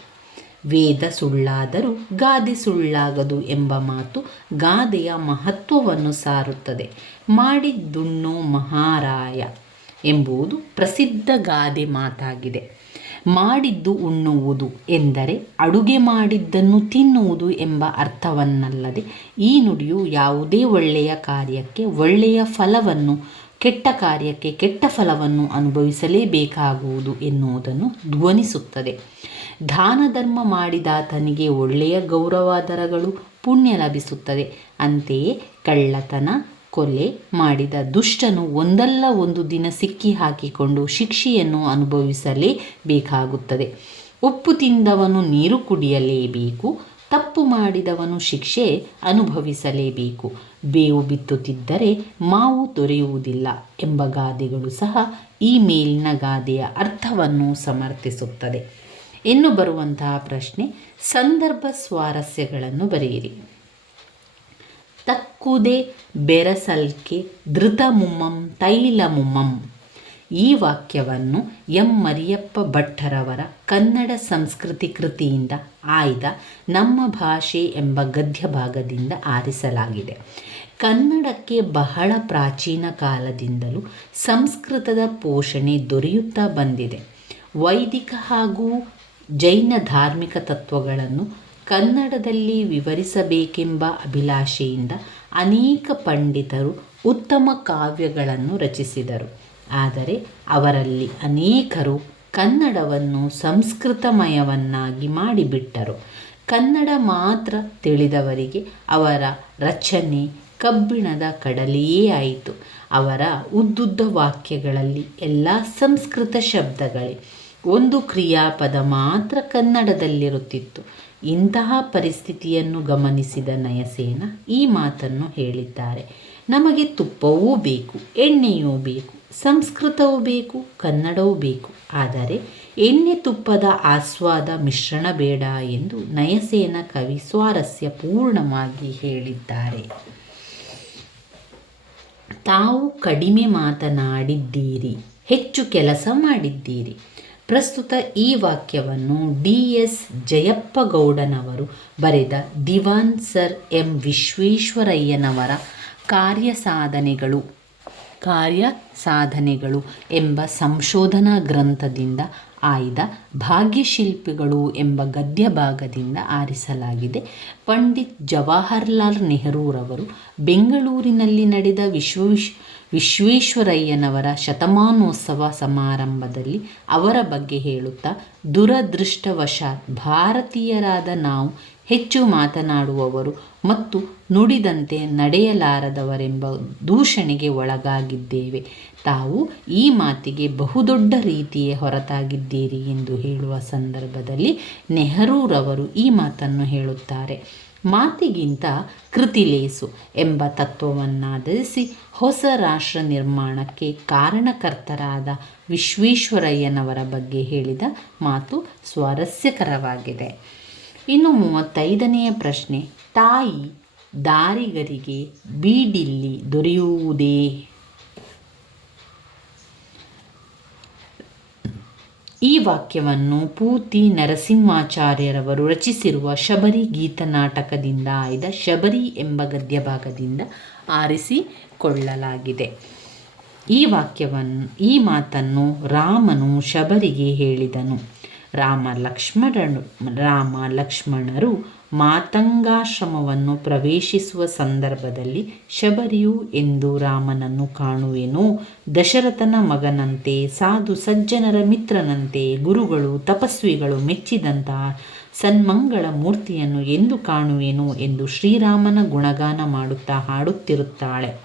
ವೇದ ಸುಳ್ಳಾದರೂ ಗಾದೆ ಸುಳ್ಳಾಗದು ಎಂಬ ಮಾತು ಗಾದೆಯ ಮಹತ್ವವನ್ನು ಸಾರುತ್ತದೆ. ಮಾಡಿದ್ದುಣ್ಣೋ ಮಹಾರಾಯ ಎಂಬುದು ಪ್ರಸಿದ್ಧ ಗಾದೆ ಮಾತಾಗಿದೆ. ಮಾಡಿದ್ದು ಉಣ್ಣುವುದು ಎಂದರೆ ಅಡುಗೆ ಮಾಡಿದ್ದನ್ನು ತಿನ್ನುವುದು ಎಂಬ ಅರ್ಥವನ್ನಲ್ಲದೆ, ಈ ನುಡಿಯು ಯಾವುದೇ ಒಳ್ಳೆಯ ಕಾರ್ಯಕ್ಕೆ ಒಳ್ಳೆಯ ಫಲವನ್ನು, ಕೆಟ್ಟ ಕಾರ್ಯಕ್ಕೆ ಕೆಟ್ಟ ಫಲವನ್ನು ಅನುಭವಿಸಲೇಬೇಕಾಗುವುದು ಎನ್ನುವುದನ್ನು ಧ್ವನಿಸುತ್ತದೆ. ದಾನ ಧರ್ಮ ಮಾಡಿದಾತನಿಗೆ ಒಳ್ಳೆಯ ಗೌರವಾದರಗಳು, ಪುಣ್ಯ ಲಭಿಸುತ್ತದೆ. ಅಂತೆಯೇ ಕಳ್ಳತನ, ಕೊಲೆ ಮಾಡಿದ ದುಷ್ಟನು ಒಂದಲ್ಲ ಒಂದು ದಿನ ಸಿಕ್ಕಿ ಹಾಕಿಕೊಂಡು ಶಿಕ್ಷೆಯನ್ನು ಅನುಭವಿಸಲೇಬೇಕಾಗುತ್ತದೆ. ಉಪ್ಪು ತಿಂದವನು ನೀರು ಕುಡಿಯಲೇಬೇಕು, ತಪ್ಪು ಮಾಡಿದವನು ಶಿಕ್ಷೆ ಅನುಭವಿಸಲೇಬೇಕು. ಬೇವು ಬಿತ್ತುತ್ತಿದ್ದರೆ ಮಾವು ದೊರೆಯುವುದಿಲ್ಲ ಎಂಬ ಗಾದೆಗಳು ಸಹ ಈ ಮೇಲಿನ ಗಾದೆಯ ಅರ್ಥವನ್ನು ಸಮರ್ಥಿಸುತ್ತದೆ. ಇನ್ನು ಬರುವಂತಹ ಪ್ರಶ್ನೆ: ಸಂದರ್ಭ ಸ್ವಾರಸ್ಯಗಳನ್ನು ಬರೆಯಿರಿ. ತಕ್ಕುದೆ ಬೆರಸಲ್ಕೆ ಧೃತಮುಮ್ಮಂ ತೈಲಮುಮ್ಮಂ. ಈ ವಾಕ್ಯವನ್ನು ಎಂ ಮರಿಯಪ್ಪ ಭಟ್ಟರವರ ಕನ್ನಡ ಸಂಸ್ಕೃತಿ ಕೃತಿಯಿಂದ ಆಯ್ದ ನಮ್ಮ ಭಾಷೆ ಎಂಬ ಗದ್ಯ ಭಾಗದಿಂದ ಆರಿಸಲಾಗಿದೆ. ಕನ್ನಡಕ್ಕೆ ಬಹಳ ಪ್ರಾಚೀನ ಕಾಲದಿಂದಲೂ ಸಂಸ್ಕೃತದ ಪೋಷಣೆ ದೊರೆಯುತ್ತಾ ಬಂದಿದೆ. ವೈದಿಕ ಹಾಗೂ ಜೈನ ಧಾರ್ಮಿಕ ತತ್ವಗಳನ್ನು ಕನ್ನಡದಲ್ಲಿ ವಿವರಿಸಬೇಕೆಂಬ ಅಭಿಲಾಷೆಯಿಂದ ಅನೇಕ ಪಂಡಿತರು ಉತ್ತಮ ಕಾವ್ಯಗಳನ್ನು ರಚಿಸಿದರು. ಆದರೆ ಅವರಲ್ಲಿ ಅನೇಕರು ಕನ್ನಡವನ್ನು ಸಂಸ್ಕೃತಮಯವನ್ನಾಗಿ ಮಾಡಿಬಿಟ್ಟರು. ಕನ್ನಡ ಮಾತ್ರ ತಿಳಿದವರಿಗೆ ಅವರ ರಚನೆ ಕಬ್ಬಿಣದ ಕಡಲೆಯೇ ಆಯಿತು. ಅವರ ಉದ್ದುದ್ದ ವಾಕ್ಯಗಳಲ್ಲಿ ಎಲ್ಲ ಸಂಸ್ಕೃತ ಶಬ್ದಗಳೇ, ಒಂದು ಕ್ರಿಯಾಪದ ಮಾತ್ರ ಕನ್ನಡದಲ್ಲಿರುತ್ತಿತ್ತು. ಇಂತಹ ಪರಿಸ್ಥಿತಿಯನ್ನು ಗಮನಿಸಿದ ನಯಸೇನ ಈ ಮಾತನ್ನು ಹೇಳಿದ್ದಾರೆ: ನಮಗೆ ತುಪ್ಪವೂ ಬೇಕು, ಎಣ್ಣೆಯೂ ಬೇಕು, ಸಂಸ್ಕೃತವೂ ಬೇಕು, ಕನ್ನಡವೂ ಬೇಕು, ಆದರೆ ಎಣ್ಣೆ ತುಪ್ಪದ ಆಸ್ವಾದ ಮಿಶ್ರಣ ಬೇಡ ಎಂದು ನಯಸೇನ ಕವಿ ಸ್ವಾರಸ್ಯಪೂರ್ಣವಾಗಿ ಹೇಳಿದ್ದಾರೆ. ತಾವು ಕಡಿಮೆ ಮಾತನಾಡಿದ್ದೀರಿ, ಹೆಚ್ಚು ಕೆಲಸ ಮಾಡಿದ್ದೀರಿ. ಪ್ರಸ್ತುತ ಈ ವಾಕ್ಯವನ್ನು ಡಿ.ಎಸ್. ಜಯಪ್ಪಗೌಡನವರು ಬರೆದ ದಿವಾನ್ ಸರ್ ಎಂ ವಿಶ್ವೇಶ್ವರಯ್ಯನವರ ಕಾರ್ಯಸಾಧನೆಗಳು ಕಾರ್ಯ ಸಾಧನೆಗಳು ಎಂಬ ಸಂಶೋಧನಾ ಗ್ರಂಥದಿಂದ ಆಯ್ದ ಭಾಗ್ಯಶಿಲ್ಪಿಗಳು ಎಂಬ ಗದ್ಯ ಭಾಗದಿಂದ ಆರಿಸಲಾಗಿದೆ. ಪಂಡಿತ್ ಜವಾಹರ್ಲಾಲ್ ನೆಹರೂರವರು ಬೆಂಗಳೂರಿನಲ್ಲಿ ನಡೆದ ವಿಶ್ವೇಶ್ವರಯ್ಯನವರ ಶತಮಾನೋತ್ಸವ ಸಮಾರಂಭದಲ್ಲಿ ಅವರ ಬಗ್ಗೆ ಹೇಳುತ್ತಾ, ದುರದೃಷ್ಟವಶಾತ್ ಭಾರತೀಯರಾದ ನಾವು ಹೆಚ್ಚು ಮಾತನಾಡುವವರು ಮತ್ತು ನುಡಿದಂತೆ ನಡೆಯಲಾರದವರೆಂಬ ದೂಷಣೆಗೆ ಒಳಗಾಗಿದ್ದೇವೆ. ತಾವು ಈ ಮಾತಿಗೆ ಬಹುದೊಡ್ಡ ರೀತಿಯೇ ಹೊರತಾಗಿದ್ದೀರಿ ಎಂದು ಹೇಳುವ ಸಂದರ್ಭದಲ್ಲಿ ನೆಹರೂರವರು ಈ ಮಾತನ್ನು ಹೇಳುತ್ತಾರೆ. ಮಾತಿಗಿಂತ ಕೃತಿಲೇಸು ಎಂಬ ತತ್ವವನ್ನಾಧರಿಸಿ ಹೊಸ ರಾಷ್ಟ್ರ ನಿರ್ಮಾಣಕ್ಕೆ ಕಾರಣಕರ್ತರಾದ ವಿಶ್ವೇಶ್ವರಯ್ಯನವರ ಬಗ್ಗೆ ಹೇಳಿದ ಮಾತು ಸ್ವಾರಸ್ಯಕರವಾಗಿದೆ. ಇನ್ನು 35ನೆಯ ಪ್ರಶ್ನೆ, ತಾಯಿ ದಾರಿಗರಿಗೆ ಬೀಡಿಲ್ಲಿ ದೊರೆಯುವುದೇ? ಈ ವಾಕ್ಯವನ್ನು ಪೂತಿ ನರಸಿಂಹಾಚಾರ್ಯರವರು ರಚಿಸಿರುವ ಶಬರಿ ಗೀತನಾಟಕದಿಂದ ಆಯ್ದ ಶಬರಿ ಎಂಬ ಗದ್ಯಭಾಗದಿಂದ ಆರಿಸಿಕೊಳ್ಳಲಾಗಿದೆ. ಈ ಮಾತನ್ನು ರಾಮನು ಶಬರಿಗೆ ಹೇಳಿದನು. ರಾಮ ಲಕ್ಷ್ಮಣರು ಮಾತಂಗಾಶ್ರಮವನ್ನು ಪ್ರವೇಶಿಸುವ ಸಂದರ್ಭದಲ್ಲಿ ಶಬರಿಯು ಎಂದು ರಾಮನನ್ನು ಕಾಣುವೆನೋ, ದಶರಥನ ಮಗನಂತೆ, ಸಾಧು ಸಜ್ಜನರ ಮಿತ್ರನಂತೆ, ಗುರುಗಳು ತಪಸ್ವಿಗಳು ಮೆಚ್ಚಿದಂತಹ ಸನ್ಮಂಗಳ ಮೂರ್ತಿಯನ್ನು ಎಂದು ಕಾಣುವೆನೋ ಎಂದು ಶ್ರೀರಾಮನ ಗುಣಗಾನ ಮಾಡುತ್ತಾ ಹಾಡುತ್ತಿರುತ್ತಾಳೆ.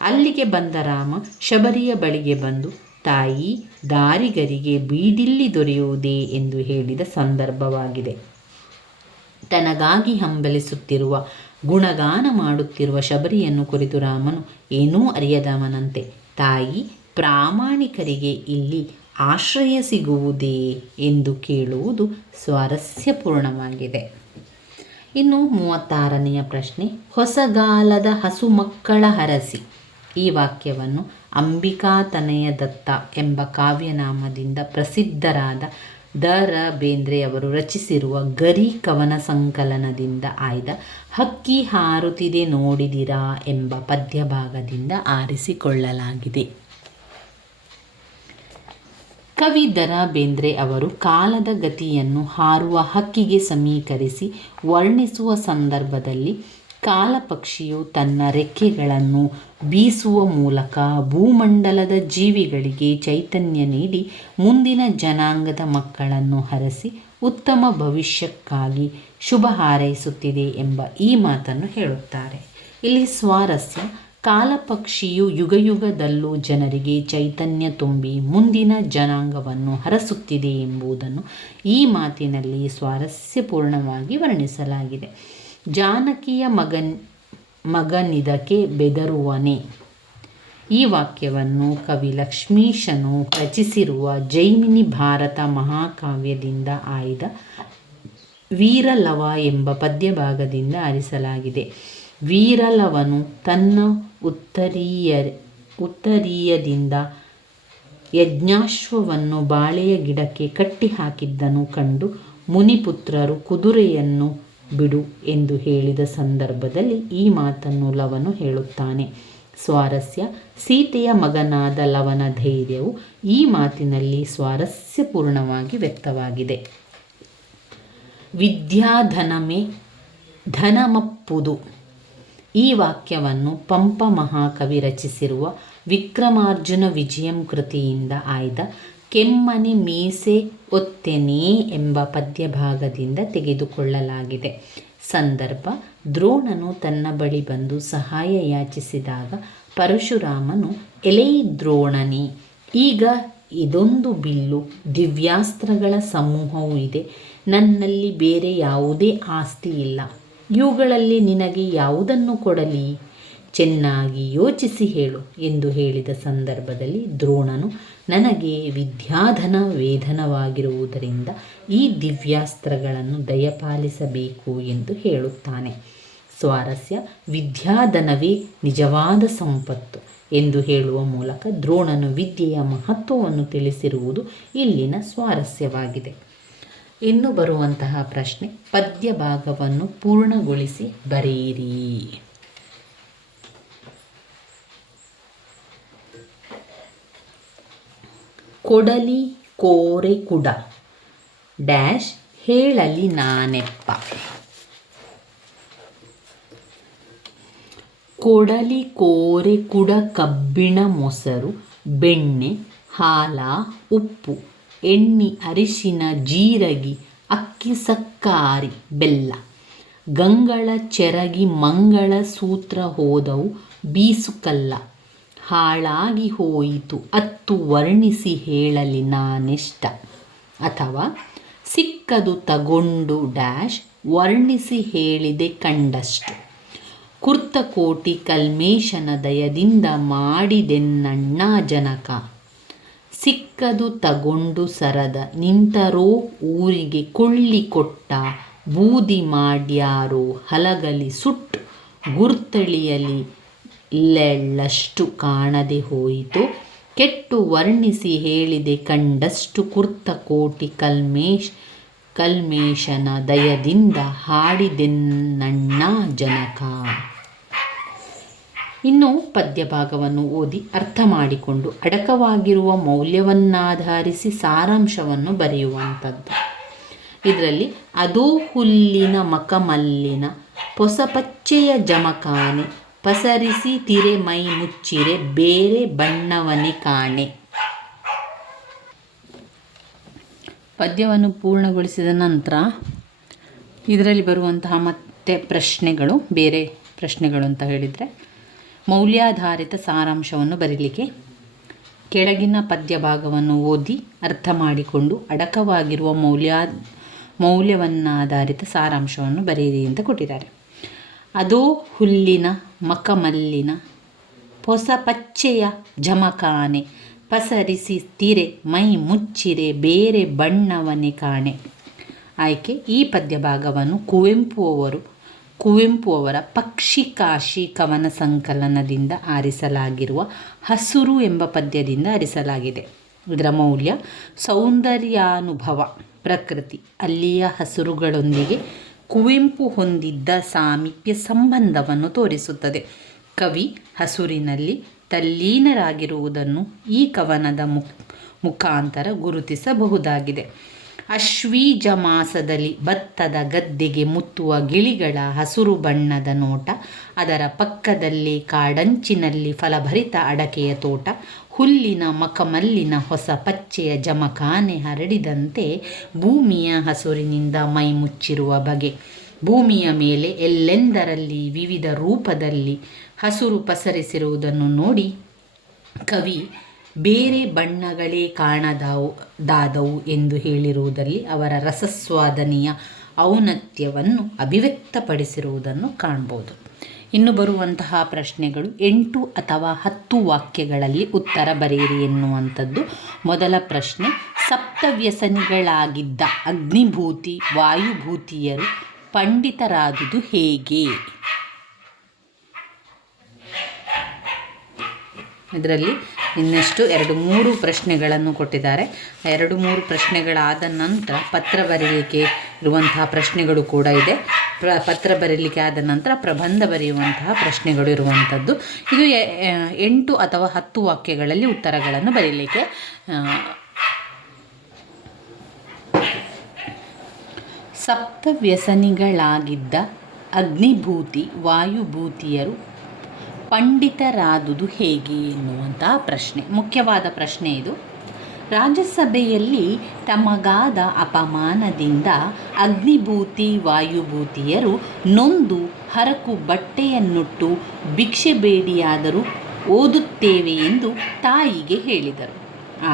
ಅಲ್ಲಿಗೆ ಬಂದ ರಾಮ ಶಬರಿಯ ಬಳಿಗೆ ಬಂದು, ತಾಯಿ ದಾರಿಗರಿಗೆ ಬೀಡಿಲ್ಲಿ ದೊರೆಯುವುದೇ ಎಂದು ಹೇಳಿದ ಸಂದರ್ಭವಾಗಿದೆ. ತನಗಾಗಿ ಹಂಬಲಿಸುತ್ತಿರುವ, ಗುಣಗಾನ ಮಾಡುತ್ತಿರುವ ಶಬರಿಯನ್ನು ಕುರಿತು ರಾಮನು ಏನೂ ಅರಿಯದವನಂತೆ, ತಾಯಿ ಪ್ರಾಮಾಣಿಕರಿಗೆ ಇಲ್ಲಿ ಆಶ್ರಯ ಸಿಗುವುದೇ ಎಂದು ಕೇಳುವುದು ಸ್ವಾರಸ್ಯಪೂರ್ಣವಾಗಿದೆ. ಇನ್ನು 36ನೆಯ ಪ್ರಶ್ನೆ, ಹೊಸಗಾಲದ ಹಸುಮಕ್ಕಳ ಹರಸಿ. ಈ ವಾಕ್ಯವನ್ನು ಅಂಬಿಕಾತನಯ ದತ್ತ ಎಂಬ ಕಾವ್ಯನಾಮದಿಂದ ಪ್ರಸಿದ್ಧರಾದ ದ ರಾ ಬೇಂದ್ರೆಯವರು ರಚಿಸಿರುವ ಗರಿ ಕವನ ಸಂಕಲನದಿಂದ ಆಯ್ದ ಹಕ್ಕಿ ಹಾರುತ್ತಿದೆ ನೋಡಿದಿರಾ ಎಂಬ ಪದ್ಯಭಾಗದಿಂದ ಆರಿಸಿಕೊಳ್ಳಲಾಗಿದೆ. ಕವಿ ದ ರಾ ಬೇಂದ್ರೆ ಅವರು ಕಾಲದ ಗತಿಯನ್ನು ಹಾರುವ ಹಕ್ಕಿಗೆ ಸಮೀಕರಿಸಿ ವರ್ಣಿಸುವ ಸಂದರ್ಭದಲ್ಲಿ ಕಾಲಪಕ್ಷಿಯು ತನ್ನ ರೆಕ್ಕೆಗಳನ್ನು ಬೀಸುವ ಮೂಲಕ ಭೂಮಂಡಲದ ಜೀವಿಗಳಿಗೆ ಚೈತನ್ಯ ನೀಡಿ ಮುಂದಿನ ಜನಾಂಗದ ಮಕ್ಕಳನ್ನು ಹರಸಿ ಉತ್ತಮ ಭವಿಷ್ಯಕ್ಕಾಗಿ ಶುಭ ಹಾರೈಸುತ್ತಿದೆ ಎಂಬ ಈ ಮಾತನ್ನು ಹೇಳುತ್ತಾರೆ. ಇಲ್ಲಿ ಸ್ವಾರಸ್ಯ, ಕಾಲಪಕ್ಷಿಯು ಯುಗಯುಗದಲ್ಲೂ ಜನರಿಗೆ ಚೈತನ್ಯ ತುಂಬಿ ಮುಂದಿನ ಜನಾಂಗವನ್ನು ಹರಸುತ್ತಿದೆ ಎಂಬುದನ್ನು ಈ ಮಾತಿನಲ್ಲಿ ಸ್ವಾರಸ್ಯಪೂರ್ಣವಾಗಿ ವರ್ಣಿಸಲಾಗಿದೆ. ಜಾನಕಿಯ ಮಗನಿದಕ್ಕೆ ಬೆದರುವನೆ. ಈ ವಾಕ್ಯವನ್ನು ಕವಿ ಲಕ್ಷ್ಮೀಶನು ರಚಿಸಿರುವ ಜೈಮಿನಿ ಭಾರತ ಮಹಾಕಾವ್ಯದಿಂದ ಆಯ್ದ ವೀರಲವ ಎಂಬ ಪದ್ಯಭಾಗದಿಂದ ಆರಿಸಲಾಗಿದೆ. ವೀರಲವನು ತನ್ನ ಉತ್ತರೀಯದಿಂದ ಯಜ್ಞಾಶ್ವವನ್ನು ಬಾಳೆಯ ಗಿಡಕ್ಕೆ ಕಟ್ಟಿ ಹಾಕಿದ್ದನ್ನು ಕಂಡು ಮುನಿಪುತ್ರರು ಕುದುರೆಯನ್ನು ಬಿಡು ಎಂದು ಹೇಳಿದ ಸಂದರ್ಭದಲ್ಲಿ ಈ ಮಾತನ್ನು ಲವನು ಹೇಳುತ್ತಾನೆ. ಸ್ವಾರಸ್ಯ, ಸೀತೆಯ ಮಗನಾದ ಲವನ ಧೈರ್ಯವು ಈ ಮಾತಿನಲ್ಲಿ ಸ್ವಾರಸ್ಯಪೂರ್ಣವಾಗಿ ವ್ಯಕ್ತವಾಗಿದೆ. ವಿದ್ಯಾಧನಮೆ ಧನಮಪ್ಪುದು. ಈ ವಾಕ್ಯವನ್ನು ಪಂಪ ಮಹಾಕವಿ ರಚಿಸಿರುವ ವಿಕ್ರಮಾರ್ಜುನ ವಿಜಯಂ ಕೃತಿಯಿಂದ ಆಯ್ದ ಕೆಮ್ಮನೆ ಮೀಸೆ ಒತ್ತೆನೇ ಎಂಬ ಪದ್ಯಭಾಗದಿಂದ ತೆಗೆದುಕೊಳ್ಳಲಾಗಿದೆ. ಸಂದರ್ಭ, ದ್ರೋಣನು ತನ್ನ ಬಳಿ ಬಂದು ಸಹಾಯ ಯಾಚಿಸಿದಾಗ ಪರಶುರಾಮನು, ಎಲೈ ದ್ರೋಣನೇ, ಈಗ ಇದೊಂದು ಬಿಲ್ಲು, ದಿವ್ಯಾಸ್ತ್ರಗಳ ಸಮೂಹವೂ ಇದೆ. ನನ್ನಲ್ಲಿ ಬೇರೆ ಯಾವುದೇ ಆಸ್ತಿ ಇಲ್ಲ. ಇವುಗಳಲ್ಲಿ ನಿನಗೆ ಯಾವುದನ್ನು ಕೊಡಲಿ? ಚೆನ್ನಾಗಿ ಯೋಚಿಸಿ ಹೇಳು ಎಂದು ಹೇಳಿದ ಸಂದರ್ಭದಲ್ಲಿ ದ್ರೋಣನು, ನನಗೆ ವಿದ್ಯಾಧನ ವೇದನವಾಗಿರುವುದರಿಂದ ಈ ದಿವ್ಯಾಸ್ತ್ರಗಳನ್ನು ದಯಪಾಲಿಸಬೇಕು ಎಂದು ಹೇಳುತ್ತಾನೆ. ಸ್ವಾರಸ್ಯ, ವಿದ್ಯಾಧನವೇ ನಿಜವಾದ ಸಂಪತ್ತು ಎಂದು ಹೇಳುವ ಮೂಲಕ ದ್ರೋಣನು ವಿದ್ಯೆಯ ಮಹತ್ವವನ್ನು ತಿಳಿಸಿರುವುದು ಇಲ್ಲಿನ ಸ್ವಾರಸ್ಯವಾಗಿದೆ. ಇನ್ನು ಬರುವಂತಹ ಪ್ರಶ್ನೆ, ಪದ್ಯ ಭಾಗವನ್ನು ಪೂರ್ಣಗೊಳಿಸಿ ಬರೆಯಿರಿ. ಕೊಡಲಿ ಕೋರೆ ಕುಡ ಡ್ಯಾಶ್ ಹೇಳಲಿ ನಾನೆಪ್ಪ. ಕೊಡಲಿ ಕೋರೆ ಕುಡ ಕಬ್ಬಿಣ ಮೊಸರು ಬೆಣ್ಣೆ ಹಾಲ ಉಪ್ಪು ಎಣ್ಣೆ ಅರಿಶಿನ ಜೀರಗಿ ಅಕ್ಕಿ ಸಕ್ಕಾರಿ ಬೆಲ್ಲ ಗಂಗಳ ಚೆರಗಿ ಮಂಗಳ ಸೂತ್ರ ಹೋದವು ಬೀಸುಕಲ್ಲ ಹಾಳಾಗಿ ಹೋಯಿತು ಅತ್ತು ವರ್ಣಿಸಿ ಹೇಳಲಿ ನಾನೆಷ್ಟ. ಅಥವಾ ಸಿಕ್ಕದು ತಗೊಂಡು ಡ್ಯಾಶ್ ವರ್ಣಿಸಿ ಹೇಳಿದೆ ಕಂಡಷ್ಟು. ಕುರ್ತಕೋಟಿ ಕಲ್ಮೇಶನ ದಯದಿಂದ ಮಾಡಿದೆನ್ನಣ್ಣ ಜನಕ. ಸಿಕ್ಕದು ತಗೊಂಡು ಸರದ ನಿಂತರೋ ಊರಿಗೆ ಕೊಳ್ಳಿ ಕೊಟ್ಟ ಬೂದಿ ಮಾಡ್ಯಾರೋ ಹಲಗಲಿ ಸುಟ್ಟು ಗುರ್ತಳಿಯಲಿ ಲೆಳ್ಳಷ್ಟು ಕಾಣದೆ ಹೋಯಿತು ಕೆಟ್ಟು ವರ್ಣಿಸಿ ಹೇಳಿದೆ ಕಂಡಷ್ಟು. ಕುರ್ತಕೋಟಿ ಕಲ್ಮೇಶನ ದಯದಿಂದ ಹಾಡಿದೆನ್ನಣ್ಣ ಜನಕ. ಇನ್ನು ಪದ್ಯ ಭಾಗವನ್ನು ಓದಿ ಅರ್ಥ ಮಾಡಿಕೊಂಡು ಅಡಕವಾಗಿರುವ ಮೌಲ್ಯವನ್ನಾಧರಿಸಿ ಸಾರಾಂಶವನ್ನು ಬರೆಯುವಂಥದ್ದು. ಇದರಲ್ಲಿ ಅದೋ ಹುಲ್ಲಿನ ಮಕಮಲ್ಲಿನ ಪೊಸಪಚ್ಚೆಯ ಜಮಖಾನೆ ಪಸರಿಸಿ ತಿರೆ ಮೈ ಮುಚ್ಚಿರೆ ಬೇರೆ ಬಣ್ಣವನೇ ಕಾಣೆ. ಪದ್ಯವನ್ನು ಪೂರ್ಣಗೊಳಿಸಿದ ನಂತರ ಇದರಲ್ಲಿ ಬರುವಂತಹ ಮತ್ತೆ ಪ್ರಶ್ನೆಗಳು, ಬೇರೆ ಪ್ರಶ್ನೆಗಳು ಅಂತ ಹೇಳಿದರೆ, ಮೌಲ್ಯಾಧಾರಿತ ಸಾರಾಂಶವನ್ನು ಬರೀಲಿಕ್ಕೆ ಕೆಳಗಿನ ಪದ್ಯ ಭಾಗವನ್ನು ಓದಿ ಅರ್ಥ ಮಾಡಿಕೊಂಡು ಅಡಕವಾಗಿರುವ ಮೌಲ್ಯವನ್ನಾಧಾರಿತ ಸಾರಾಂಶವನ್ನು ಬರೆಯಿರಿ ಅಂತ ಕೊಟ್ಟಿದ್ದಾರೆ. ಅದೋ ಹುಲ್ಲಿನ ಮಕಮಲ್ಲಿನ ಪೊಸಪಚ್ಚೆಯ ಜಮಖಾನೆ ಪಸರಿಸಿ ತಿರೆ ಮೈ ಮುಚ್ಚಿರೆ ಬೇರೆ ಬಣ್ಣವನೇ ಕಾಣೆ. ಆಯ್ಕೆ: ಈ ಪದ್ಯ ಭಾಗವನ್ನು ಕುವೆಂಪು ಅವರ ಪಕ್ಷಿಕಾಶಿ ಕವನ ಸಂಕಲನದಿಂದ ಆರಿಸಲಾಗಿರುವ ಹಸುರು ಎಂಬ ಪದ್ಯದಿಂದ ಆರಿಸಲಾಗಿದೆ. ಇದರ ಮೌಲ್ಯ ಸೌಂದರ್ಯಾನುಭವ, ಪ್ರಕೃತಿ, ಅಲ್ಲಿಯ ಹಸುರುಗಳೊಂದಿಗೆ ಕುವೆಂಪು ಹೊಂದಿದ್ದ ಸಾಮೀಪ್ಯ ಸಂಬಂಧವನ್ನು ತೋರಿಸುತ್ತದೆ. ಕವಿ ಹಸುರಿನಲ್ಲಿ ತಲ್ಲೀನರಾಗಿರುವುದನ್ನು ಈ ಕವನದ ಮುಖಾಂತರ ಗುರುತಿಸಬಹುದಾಗಿದೆ. ಅಶ್ವೀಜ ಮಾಸದಲ್ಲಿ ಭತ್ತದ ಗದ್ದೆಗೆ ಮುತ್ತುವ ಗಿಳಿಗಳ ಹಸುರು ಬಣ್ಣದ ನೋಟ, ಅದರ ಪಕ್ಕದಲ್ಲಿ ಕಾಡಂಚಿನಲ್ಲಿ ಫಲಭರಿತ ಅಡಕೆಯ ತೋಟ, ಹುಲ್ಲಿನ ಮಕಮಲ್ಲಿನ ಹೊಸ ಪಚ್ಚೆಯ ಜಮಖಾನೆ ಹರಡಿದಂತೆ ಭೂಮಿಯ ಹಸುರಿನಿಂದ ಮೈ ಮುಚ್ಚಿರುವ ಬಗೆ, ಭೂಮಿಯ ಮೇಲೆ ಎಲ್ಲೆಂದರಲ್ಲಿ ವಿವಿಧ ರೂಪದಲ್ಲಿ ಹಸುರು ಪಸರಿಸಿರುವುದನ್ನು ನೋಡಿ ಕವಿ ಬೇರೆ ಬಣ್ಣಗಳೇ ಕಾಣದಾದವು ಎಂದು ಹೇಳಿರುವುದರಲ್ಲಿ ಅವರ ರಸಸ್ವಾದನೆಯ ಔನ್ನತ್ಯವನ್ನು ಅಭಿವ್ಯಕ್ತಪಡಿಸಿರುವುದನ್ನು ಕಾಣ್ಬೋದು. ಇನ್ನು ಬರುವಂತಹ ಪ್ರಶ್ನೆಗಳು 8 ಅಥವಾ 10 ವಾಕ್ಯಗಳಲ್ಲಿ ಉತ್ತರ ಬರೆಯಿರಿ ಎನ್ನುವಂಥದ್ದು. ಮೊದಲ ಪ್ರಶ್ನೆ: ಸಪ್ತವ್ಯಸನಿಗಳಾಗಿದ್ದ ಅಗ್ನಿಭೂತಿ ವಾಯುಭೂತಿಯರು ಪಂಡಿತರಾದುದು ಹೇಗೆ? ಇದರಲ್ಲಿ ಇನ್ನಷ್ಟು 2-3 ಪ್ರಶ್ನೆಗಳನ್ನು ಕೊಟ್ಟಿದ್ದಾರೆ. 2-3 ಪ್ರಶ್ನೆಗಳಾದ ನಂತರ ಪತ್ರ ಬರೆಯಲಿಕ್ಕೆ ಇರುವಂತಹ ಪ್ರಶ್ನೆಗಳು ಕೂಡ ಇದೆ. ಪತ್ರ ಬರೀಲಿಕ್ಕೆ ಆದ ನಂತರ ಪ್ರಬಂಧ ಬರೆಯುವಂತಹ ಪ್ರಶ್ನೆಗಳು ಇರುವಂಥದ್ದು. ಇದು 8 ಅಥವಾ 10 ವಾಕ್ಯಗಳಲ್ಲಿ ಉತ್ತರಗಳನ್ನು ಬರೀಲಿಕ್ಕೆ ಸಪ್ತವ್ಯಸನಿಗಳಾಗಿದ್ದ ಅಗ್ನಿಭೂತಿ ವಾಯುಭೂತಿಯರು ಪಂಡಿತರಾದುದು ಹೇಗೆ ಎನ್ನುವಂತಹ ಪ್ರಶ್ನೆ, ಮುಖ್ಯವಾದ ಪ್ರಶ್ನೆ ಇದು. ರಾಜ್ಯಸಭೆಯಲ್ಲಿ ತಮಗಾದ ಅಪಮಾನದಿಂದ ಅಗ್ನಿಭೂತಿ ವಾಯುಭೂತಿಯರು ನೊಂದು ಹರಕು ಬಟ್ಟೆಯನ್ನುಟ್ಟು ಭಿಕ್ಷೆ ಬೇಡಿಯಾದರೂ ಓದುತ್ತೇವೆ ಎಂದು ತಾಯಿಗೆ ಹೇಳಿದರು.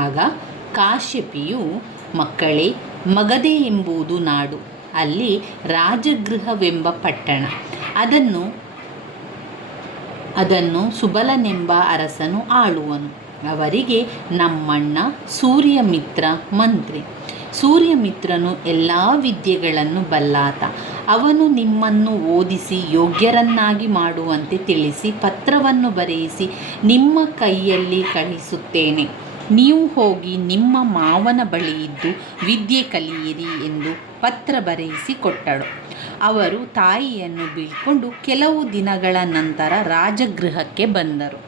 ಆಗ ಕಾಶ್ಯಪಿಯು, ಮಕ್ಕಳೇ, ಮಗಧೆ ಎಂಬುದು ನಾಡು, ಅಲ್ಲಿ ರಾಜಗೃಹವೆಂಬ ಪಟ್ಟಣ, ಅದನ್ನು ಸುಬಲನೆಂಬ ಅರಸನು ಆಳುವನು. ಅವರಿಗೆ ನಮ್ಮಣ್ಣ ಸೂರ್ಯಮಿತ್ರ ಮಂತ್ರಿ. ಸೂರ್ಯಮಿತ್ರನು ಎಲ್ಲ ವಿದ್ಯೆಗಳನ್ನು ಬಲ್ಲಾತ. ಅವನು ನಿಮ್ಮನ್ನು ಓದಿಸಿ ಯೋಗ್ಯರನ್ನಾಗಿ ಮಾಡುವಂತೆ ತಿಳಿಸಿ ಪತ್ರವನ್ನು ಬರೆಯಿಸಿ ನಿಮ್ಮ ಕೈಯಲ್ಲಿ ಕಳಿಸುತ್ತೇನೆ. ನೀವು ಹೋಗಿ ನಿಮ್ಮ ಮಾವನ ಬಳಿ ಇದ್ದು ವಿದ್ಯೆ ಕಲಿಯಿರಿ ಎಂದು ಪತ್ರ ಬರೆಯಿಸಿ ಕೊಟ್ಟಳು. ಅವರು ತಾಯಿಯನ್ನು ಬೀಳ್ಕೊಂಡು ಕೆಲವು ದಿನಗಳ ನಂತರ ರಾಜಗೃಹಕ್ಕೆ ಬಂದರು.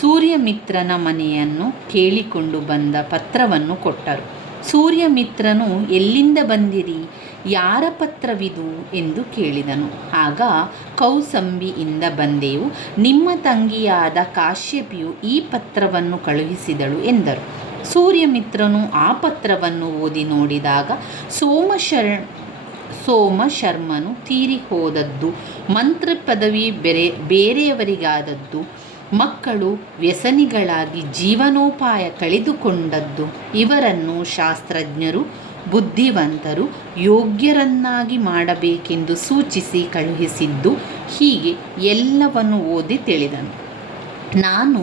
ಸೂರ್ಯಮಿತ್ರನ ಮನೆಯನ್ನು ಕೇಳಿಕೊಂಡು ಬಂದ ಪತ್ರವನ್ನು ಕೊಟ್ಟರು. ಸೂರ್ಯಮಿತ್ರನು ಎಲ್ಲಿಂದ ಬಂದಿರಿ, ಯಾರ ಪತ್ರವಿದು ಎಂದು ಕೇಳಿದನು. ಆಗ ಕೌಸಂಬಿಯಿಂದ ಬಂದೆವು, ನಿಮ್ಮ ತಂಗಿಯಾದ ಕಾಶ್ಯಪಿಯು ಈ ಪತ್ರವನ್ನು ಕಳುಹಿಸಿದಳು ಎಂದರು. ಸೂರ್ಯಮಿತ್ರನು ಆ ಪತ್ರವನ್ನು ಓದಿ ನೋಡಿದಾಗ ಸೋಮಶರ್ಮನು ತೀರಿ ಹೋದದ್ದು, ಮಂತ್ರ ಪದವಿ ಬೇರೆಯವರಿಗಾದದ್ದು, ಮಕ್ಕಳು ವ್ಯಸನಿಗಳಾಗಿ ಜೀವನೋಪಾಯ ಕಳೆದುಕೊಂಡದ್ದು, ಇವರನ್ನು ಶಾಸ್ತ್ರಜ್ಞರು, ಬುದ್ಧಿವಂತರು, ಯೋಗ್ಯರನ್ನಾಗಿ ಮಾಡಬೇಕೆಂದು ಸೂಚಿಸಿ ಕಳುಹಿಸಿದ್ದು, ಹೀಗೆ ಎಲ್ಲವನ್ನು ಓದಿ ತಿಳಿದನು. ನಾನು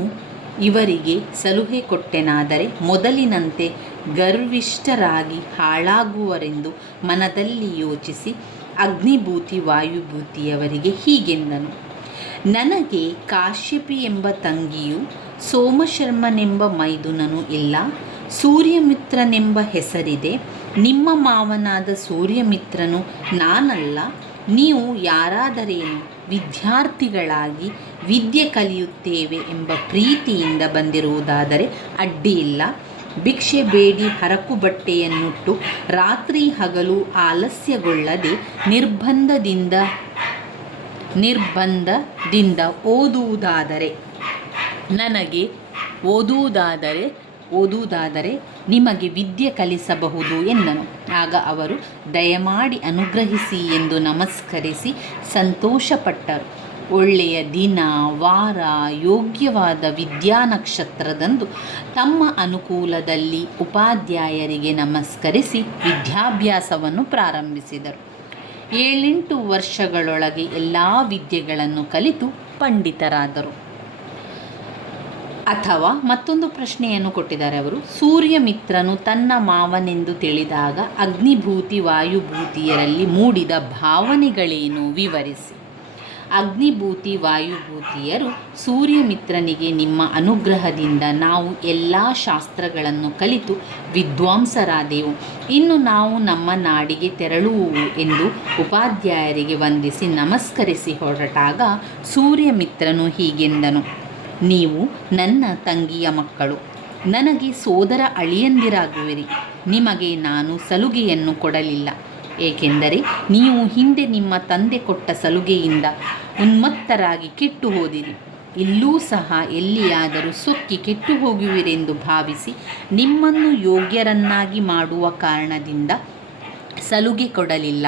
ಇವರಿಗೆ ಸಲಹೆ ಕೊಟ್ಟೆನಾದರೆ ಮೊದಲಿನಂತೆ ಗರ್ವಿಷ್ಠರಾಗಿ ಹಾಳಾಗುವರೆಂದು ಮನದಲ್ಲಿ ಯೋಚಿಸಿ ಅಗ್ನಿಭೂತಿ ವಾಯುಭೂತಿಯವರಿಗೆ ಹೀಗೆಂದನು. ನನಗೆ ಕಾಶ್ಯಪಿ ಎಂಬ ತಂಗಿಯು, ಸೋಮಶರ್ಮನೆಂಬ ಮೈದುನನು ಇಲ್ಲ. ಸೂರ್ಯಮಿತ್ರನೆಂಬ ಹೆಸರಿದೆ. ನಿಮ್ಮ ಮಾವನಾದ ಸೂರ್ಯಮಿತ್ರನು ನಾನಲ್ಲ. ನೀವು ಯಾರಾದರೇನು, ವಿದ್ಯಾರ್ಥಿಗಳಾಗಿ ವಿದ್ಯೆ ಕಲಿಯುತ್ತೇವೆ ಎಂಬ ಪ್ರೀತಿಯಿಂದ ಬಂದಿರುವುದಾದರೆ ಅಡ್ಡಿಯಿಲ್ಲ. ಭಿಕ್ಷೆ ಬೇಡಿ ಹರಕು ಬಟ್ಟೆಯನ್ನುಟ್ಟು ರಾತ್ರಿ ಹಗಲು ಆಲಸ್ಯಗೊಳ್ಳದೆ ನಿರ್ಬಂಧದಿಂದ ಓದುವುದಾದರೆ ನಿಮಗೆ ವಿದ್ಯೆ ಕಲಿಸಬಹುದು ಎಂದನು. ಆಗ ಅವರು ದಯಮಾಡಿ ಅನುಗ್ರಹಿಸಿ ಎಂದು ನಮಸ್ಕರಿಸಿ ಸಂತೋಷಪಟ್ಟರು. ಒಳ್ಳೆಯ ದಿನ, ವಾರ, ಯೋಗ್ಯವಾದ ವಿದ್ಯಾನಕ್ಷತ್ರದಂದು ತಮ್ಮ ಅನುಕೂಲದಲ್ಲಿ ಉಪಾಧ್ಯಾಯರಿಗೆ ನಮಸ್ಕರಿಸಿ ವಿದ್ಯಾಭ್ಯಾಸವನ್ನು ಪ್ರಾರಂಭಿಸಿದರು. 7-8 ವರ್ಷಗಳೊಳಗೆ ಎಲ್ಲ ವಿದ್ಯೆಗಳನ್ನು ಕಲಿತು ಪಂಡಿತರಾದರು. ಅಥವಾ ಮತ್ತೊಂದು ಪ್ರಶ್ನೆಯನ್ನು ಕೊಟ್ಟಿದ್ದಾರೆ ಅವರು. ಸೂರ್ಯಮಿತ್ರನು ತನ್ನ ಮಾವನೆಂದು ತಿಳಿದಾಗ ಅಗ್ನಿಭೂತಿ ವಾಯುಭೂತಿಯರಲ್ಲಿ ಮೂಡಿದ ಭಾವನೆಗಳೇನು, ವಿವರಿಸಿ. ಅಗ್ನಿಭೂತಿ ವಾಯುಭೂತಿಯರು ಸೂರ್ಯಮಿತ್ರನಿಗೆ, ನಿಮ್ಮ ಅನುಗ್ರಹದಿಂದ ನಾವು ಎಲ್ಲ ಶಾಸ್ತ್ರಗಳನ್ನು ಕಲಿತು ವಿದ್ವಾಂಸರಾದೆವು. ಇನ್ನು ನಾವು ನಮ್ಮ ನಾಡಿಗೆ ತೆರಳುವುವು ಎಂದು ಉಪಾಧ್ಯಾಯರಿಗೆ ವಂದಿಸಿ ನಮಸ್ಕರಿಸಿ ಹೊರಟಾಗ ಸೂರ್ಯಮಿತ್ರನು ಹೀಗೆಂದನು. ನೀವು ನನ್ನ ತಂಗಿಯ ಮಕ್ಕಳು, ನನಗೆ ಸೋದರ ಅಳಿಯಂದಿರಾಗುವಿರಿ. ನಿಮಗೆ ನಾನು ಸಲುಗೆಯನ್ನು ಕೊಡಲಿಲ್ಲ, ಏಕೆಂದರೆ ನೀವು ಹಿಂದೆ ನಿಮ್ಮ ತಂದೆ ಕೊಟ್ಟ ಸಲುಗೆಯಿಂದ ಉನ್ಮತ್ತರಾಗಿ ಕೆಟ್ಟು ಹೋದಿರಿ. ಇಲ್ಲೂ ಸಹ ಎಲ್ಲಿಯಾದರೂ ಸೊಕ್ಕಿ ಕೆಟ್ಟು ಹೋಗುವಿರೆಂದು ಭಾವಿಸಿ ನಿಮ್ಮನ್ನು ಯೋಗ್ಯರನ್ನಾಗಿ ಮಾಡುವ ಕಾರಣದಿಂದ ಸಲುಗೆ ಕೊಡಲಿಲ್ಲ.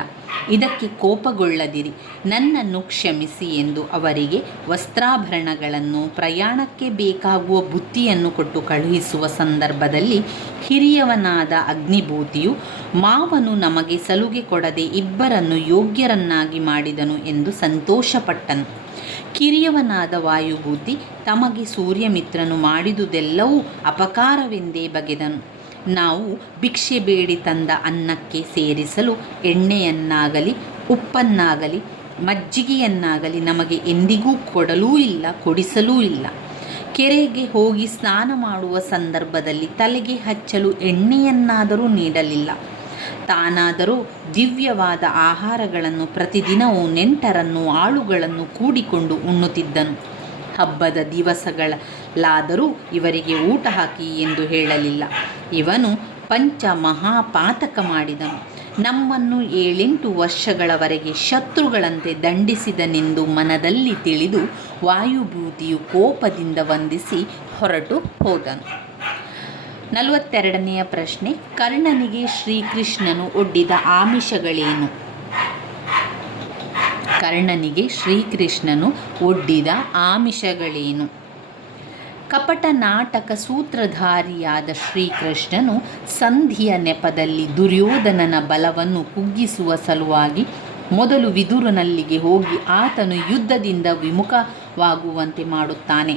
ಇದಕ್ಕೆ ಕೋಪಗೊಳ್ಳದಿರಿ, ನನ್ನನ್ನು ಕ್ಷಮಿಸಿ ಎಂದು ಅವರಿಗೆ ವಸ್ತ್ರಾಭರಣಗಳನ್ನು, ಪ್ರಯಾಣಕ್ಕೆ ಬೇಕಾಗುವ ಬುತ್ತಿಯನ್ನು ಕೊಟ್ಟು ಕಳುಹಿಸುವ ಸಂದರ್ಭದಲ್ಲಿ ಹಿರಿಯವನಾದ ಅಗ್ನಿಭೂತಿಯು, ಮಾವನು ನಮಗೆ ಸಲುಗೆ ಕೊಡದೆ ಇಬ್ಬರನ್ನು ಯೋಗ್ಯರನ್ನಾಗಿ ಮಾಡಿದನು ಎಂದು ಸಂತೋಷಪಟ್ಟನು. ಕಿರಿಯವನಾದ ವಾಯುಭೂತಿ ತಮಗೆ ಸೂರ್ಯಮಿತ್ರನು ಮಾಡಿದುದೆಲ್ಲವೂ ಅಪಕಾರವೆಂದೇ ಬಗೆದನು. ನಾವು ಭಿಕ್ಷೆ ಬೇಡಿ ತಂದ ಅನ್ನಕ್ಕೆ ಸೇರಿಸಲು ಎಣ್ಣೆಯನ್ನಾಗಲಿ ಉಪ್ಪನ್ನಾಗಲಿ ಮಜ್ಜಿಗೆಯನ್ನಾಗಲಿ ನಮಗೆ ಎಂದಿಗೂ ಕೊಡಲೂ ಇಲ್ಲ, ಕೊಡಿಸಲೂ ಇಲ್ಲ. ಕೆರೆಗೆ ಹೋಗಿ ಸ್ನಾನ ಮಾಡುವ ಸಂದರ್ಭದಲ್ಲಿ ತಲೆಗೆ ಹಚ್ಚಲು ಎಣ್ಣೆಯನ್ನಾದರೂ ನೀಡಲಿಲ್ಲ. ತಾನಾದರೂ ದಿವ್ಯವಾದ ಆಹಾರಗಳನ್ನು ಪ್ರತಿದಿನವೂ ನೆಂಟರನ್ನು, ಆಳುಗಳನ್ನು ಕೂಡಿಕೊಂಡು ಉಣ್ಣುತ್ತಿದ್ದನು. ಹಬ್ಬದ ದಿವಸಗಳಲ್ಲಾದರೂ ಇವರಿಗೆ ಊಟ ಹಾಕಿ ಎಂದು ಹೇಳಲಿಲ್ಲ. ಇವನು ಪಂಚ ಮಹಾಪಾತಕ ಮಾಡಿದನು. ನಮ್ಮನ್ನು 7-8 ವರ್ಷಗಳವರೆಗೆ ಶತ್ರುಗಳಂತೆ ದಂಡಿಸಿದನೆಂದು ಮನದಲ್ಲಿ ತಿಳಿದು ವಾಯುಭೂತಿಯು ಕೋಪದಿಂದ ವಂದಿಸಿ ಹೊರಟು ಹೋದನು. 42ನೆಯ ಪ್ರಶ್ನೆ. ಕರ್ಣನಿಗೆ ಶ್ರೀಕೃಷ್ಣನು ಒಡ್ಡಿದ ಆಮಿಷಗಳೇನು? ಕರ್ಣನಿಗೆ ಶ್ರೀಕೃಷ್ಣನು ಒಡ್ಡಿದ ಆಮಿಷಗಳೇನು? ಕಪಟ ನಾಟಕ ಸೂತ್ರಧಾರಿಯಾದ ಶ್ರೀಕೃಷ್ಣನು ಸಂಧಿಯ ನೆಪದಲ್ಲಿ ದುರ್ಯೋಧನನ ಬಲವನ್ನು ಕುಗ್ಗಿಸುವ ಸಲುವಾಗಿ ಮೊದಲು ವಿದುರನಲ್ಲಿಗೆ ಹೋಗಿ ಆತನು ಯುದ್ಧದಿಂದ ವಿಮುಖವಾಗುವಂತೆ ಮಾಡುತ್ತಾನೆ.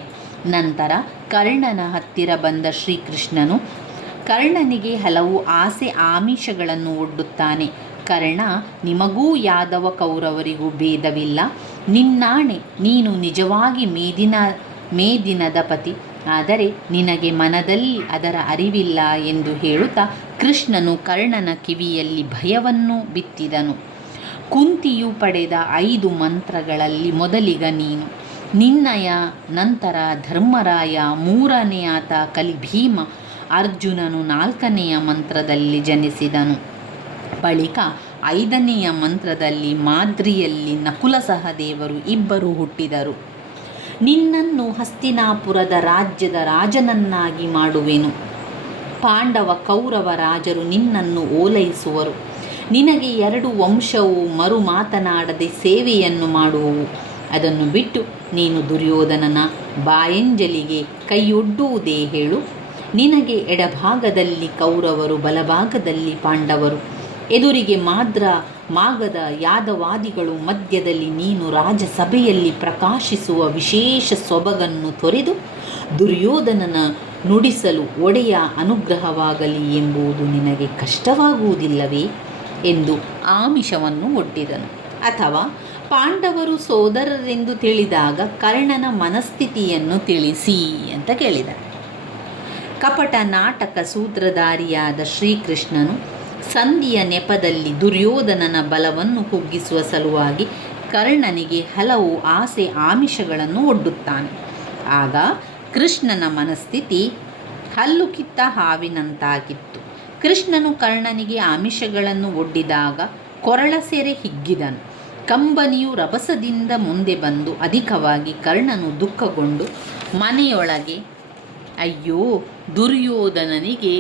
ನಂತರ ಕರ್ಣನ ಹತ್ತಿರ ಬಂದ ಶ್ರೀಕೃಷ್ಣನು ಕರ್ಣನಿಗೆ ಹಲವು ಆಸೆ ಆಮಿಷಗಳನ್ನು ಒಡ್ಡುತ್ತಾನೆ. ಕರ್ಣ, ನಿಮಗೂ ಯಾದವ ಕೌರವರಿಗೂ ಭೇದವಿಲ್ಲ. ನಿನ್ನಾಣೆ, ನೀನು ನಿಜವಾಗಿ ಮೇದಿನದ ಪತಿ, ಆದರೆ ನಿನಗೆ ಮನದಲ್ಲಿ ಅದರ ಅರಿವಿಲ್ಲ ಎಂದು ಹೇಳುತ್ತಾ ಕೃಷ್ಣನು ಕರ್ಣನ ಕಿವಿಯಲ್ಲಿ ಭಯವನ್ನು ಬಿತ್ತಿದನು. ಕುಂತಿಯು ಪಡೆದ 5 ಮಂತ್ರಗಳಲ್ಲಿ ಮೊದಲಿಗ ನೀನು. ನಿನ್ನಯ ನಂತರ ಧರ್ಮರಾಯ, ಮೂರನೆಯಾತ ಕಲಿಭೀಮ, ಅರ್ಜುನನು 4ನೆಯ ಮಂತ್ರದಲ್ಲಿ ಜನಿಸಿದನು. ಬಳಿಕ 5ನೆಯ ಮಂತ್ರದಲ್ಲಿ ಮಾದ್ರಿಯಲ್ಲಿ ನಕುಲ ಸಹದೇವರು ಇಬ್ಬರು ಹುಟ್ಟಿದರು. ನಿನ್ನನ್ನು ಹಸ್ತಿನಾಪುರದ ರಾಜ್ಯದ ರಾಜನನ್ನಾಗಿ ಮಾಡುವೆನು. ಪಾಂಡವ ಕೌರವ ರಾಜರು ನಿನ್ನನ್ನು ಓಲೈಸುವರು. ನಿನಗೆ 2 ವಂಶವು ಮರು ಮಾತನಾಡದೆ ಸೇವೆಯನ್ನು ಮಾಡುವವು. ಅದನ್ನು ಬಿಟ್ಟು ನೀನು ದುರ್ಯೋಧನನ ಬಾಯಂಜಲಿಗೆ ಕೈಯೊಡ್ಡುವುದೇ ಹೇಳು. ನಿನಗೆ ಎಡಭಾಗದಲ್ಲಿ ಕೌರವರು, ಬಲಭಾಗದಲ್ಲಿ ಪಾಂಡವರು. ಎದುರಿಗೆ ಮಾಗದ ಯಾದವಾದಿಗಳು, ಮಧ್ಯದಲ್ಲಿ ನೀನು. ರಾಜಸಭೆಯಲ್ಲಿ ಪ್ರಕಾಶಿಸುವ ವಿಶೇಷ ಸೊಬಗನ್ನು ತೊರೆದು ದುರ್ಯೋಧನನ ನುಡಿಸಲು ಒಡೆಯ ಅನುಗ್ರಹವಾಗಲಿ ಎಂಬುದು ನಿನಗೆ ಕಷ್ಟವಾಗುವುದಿಲ್ಲವೇ ಎಂದು ಆಮಿಷವನ್ನು ಒಡ್ಡಿದನು. ಅಥವಾ ಪಾಂಡವರು ಸೋದರರೆಂದು ತಿಳಿದಾಗ ಕರ್ಣನ ಮನಸ್ಥಿತಿಯನ್ನು ತಿಳಿಸಿ ಅಂತ ಕೇಳಿದ. ಕಪಟ ನಾಟಕ ಸೂತ್ರಧಾರಿಯಾದ ಶ್ರೀಕೃಷ್ಣನು ಸಂಧಿಯ ನೆಪದಲ್ಲಿ ದುರ್ಯೋಧನನ ಬಲವನ್ನು ಕುಗ್ಗಿಸುವ ಸಲುವಾಗಿ ಕರ್ಣನಿಗೆ ಹಲವು ಆಸೆ ಆಮಿಷಗಳನ್ನು ಒಡ್ಡುತ್ತಾನೆ. ಆಗ ಕೃಷ್ಣನ ಮನಸ್ಥಿತಿ ಹಲ್ಲು ಕಿತ್ತ ಹಾವಿನಂತಾಗಿತ್ತು. ಕೃಷ್ಣನು ಕರ್ಣನಿಗೆ ಆಮಿಷಗಳನ್ನು ಒಡ್ಡಿದಾಗ ಕೊರಳ ಸೆರೆ ಹಿಗ್ಗಿದನು. ಕಂಬನಿಯು ರಭಸದಿಂದ ಮುಂದೆ ಬಂದು ಅಧಿಕವಾಗಿ ಕರ್ಣನು ದುಃಖಗೊಂಡು ಮನೆಯೊಳಗೆ ಅಯ್ಯೋ ದುರ್ಯೋಧನನಿಗೆ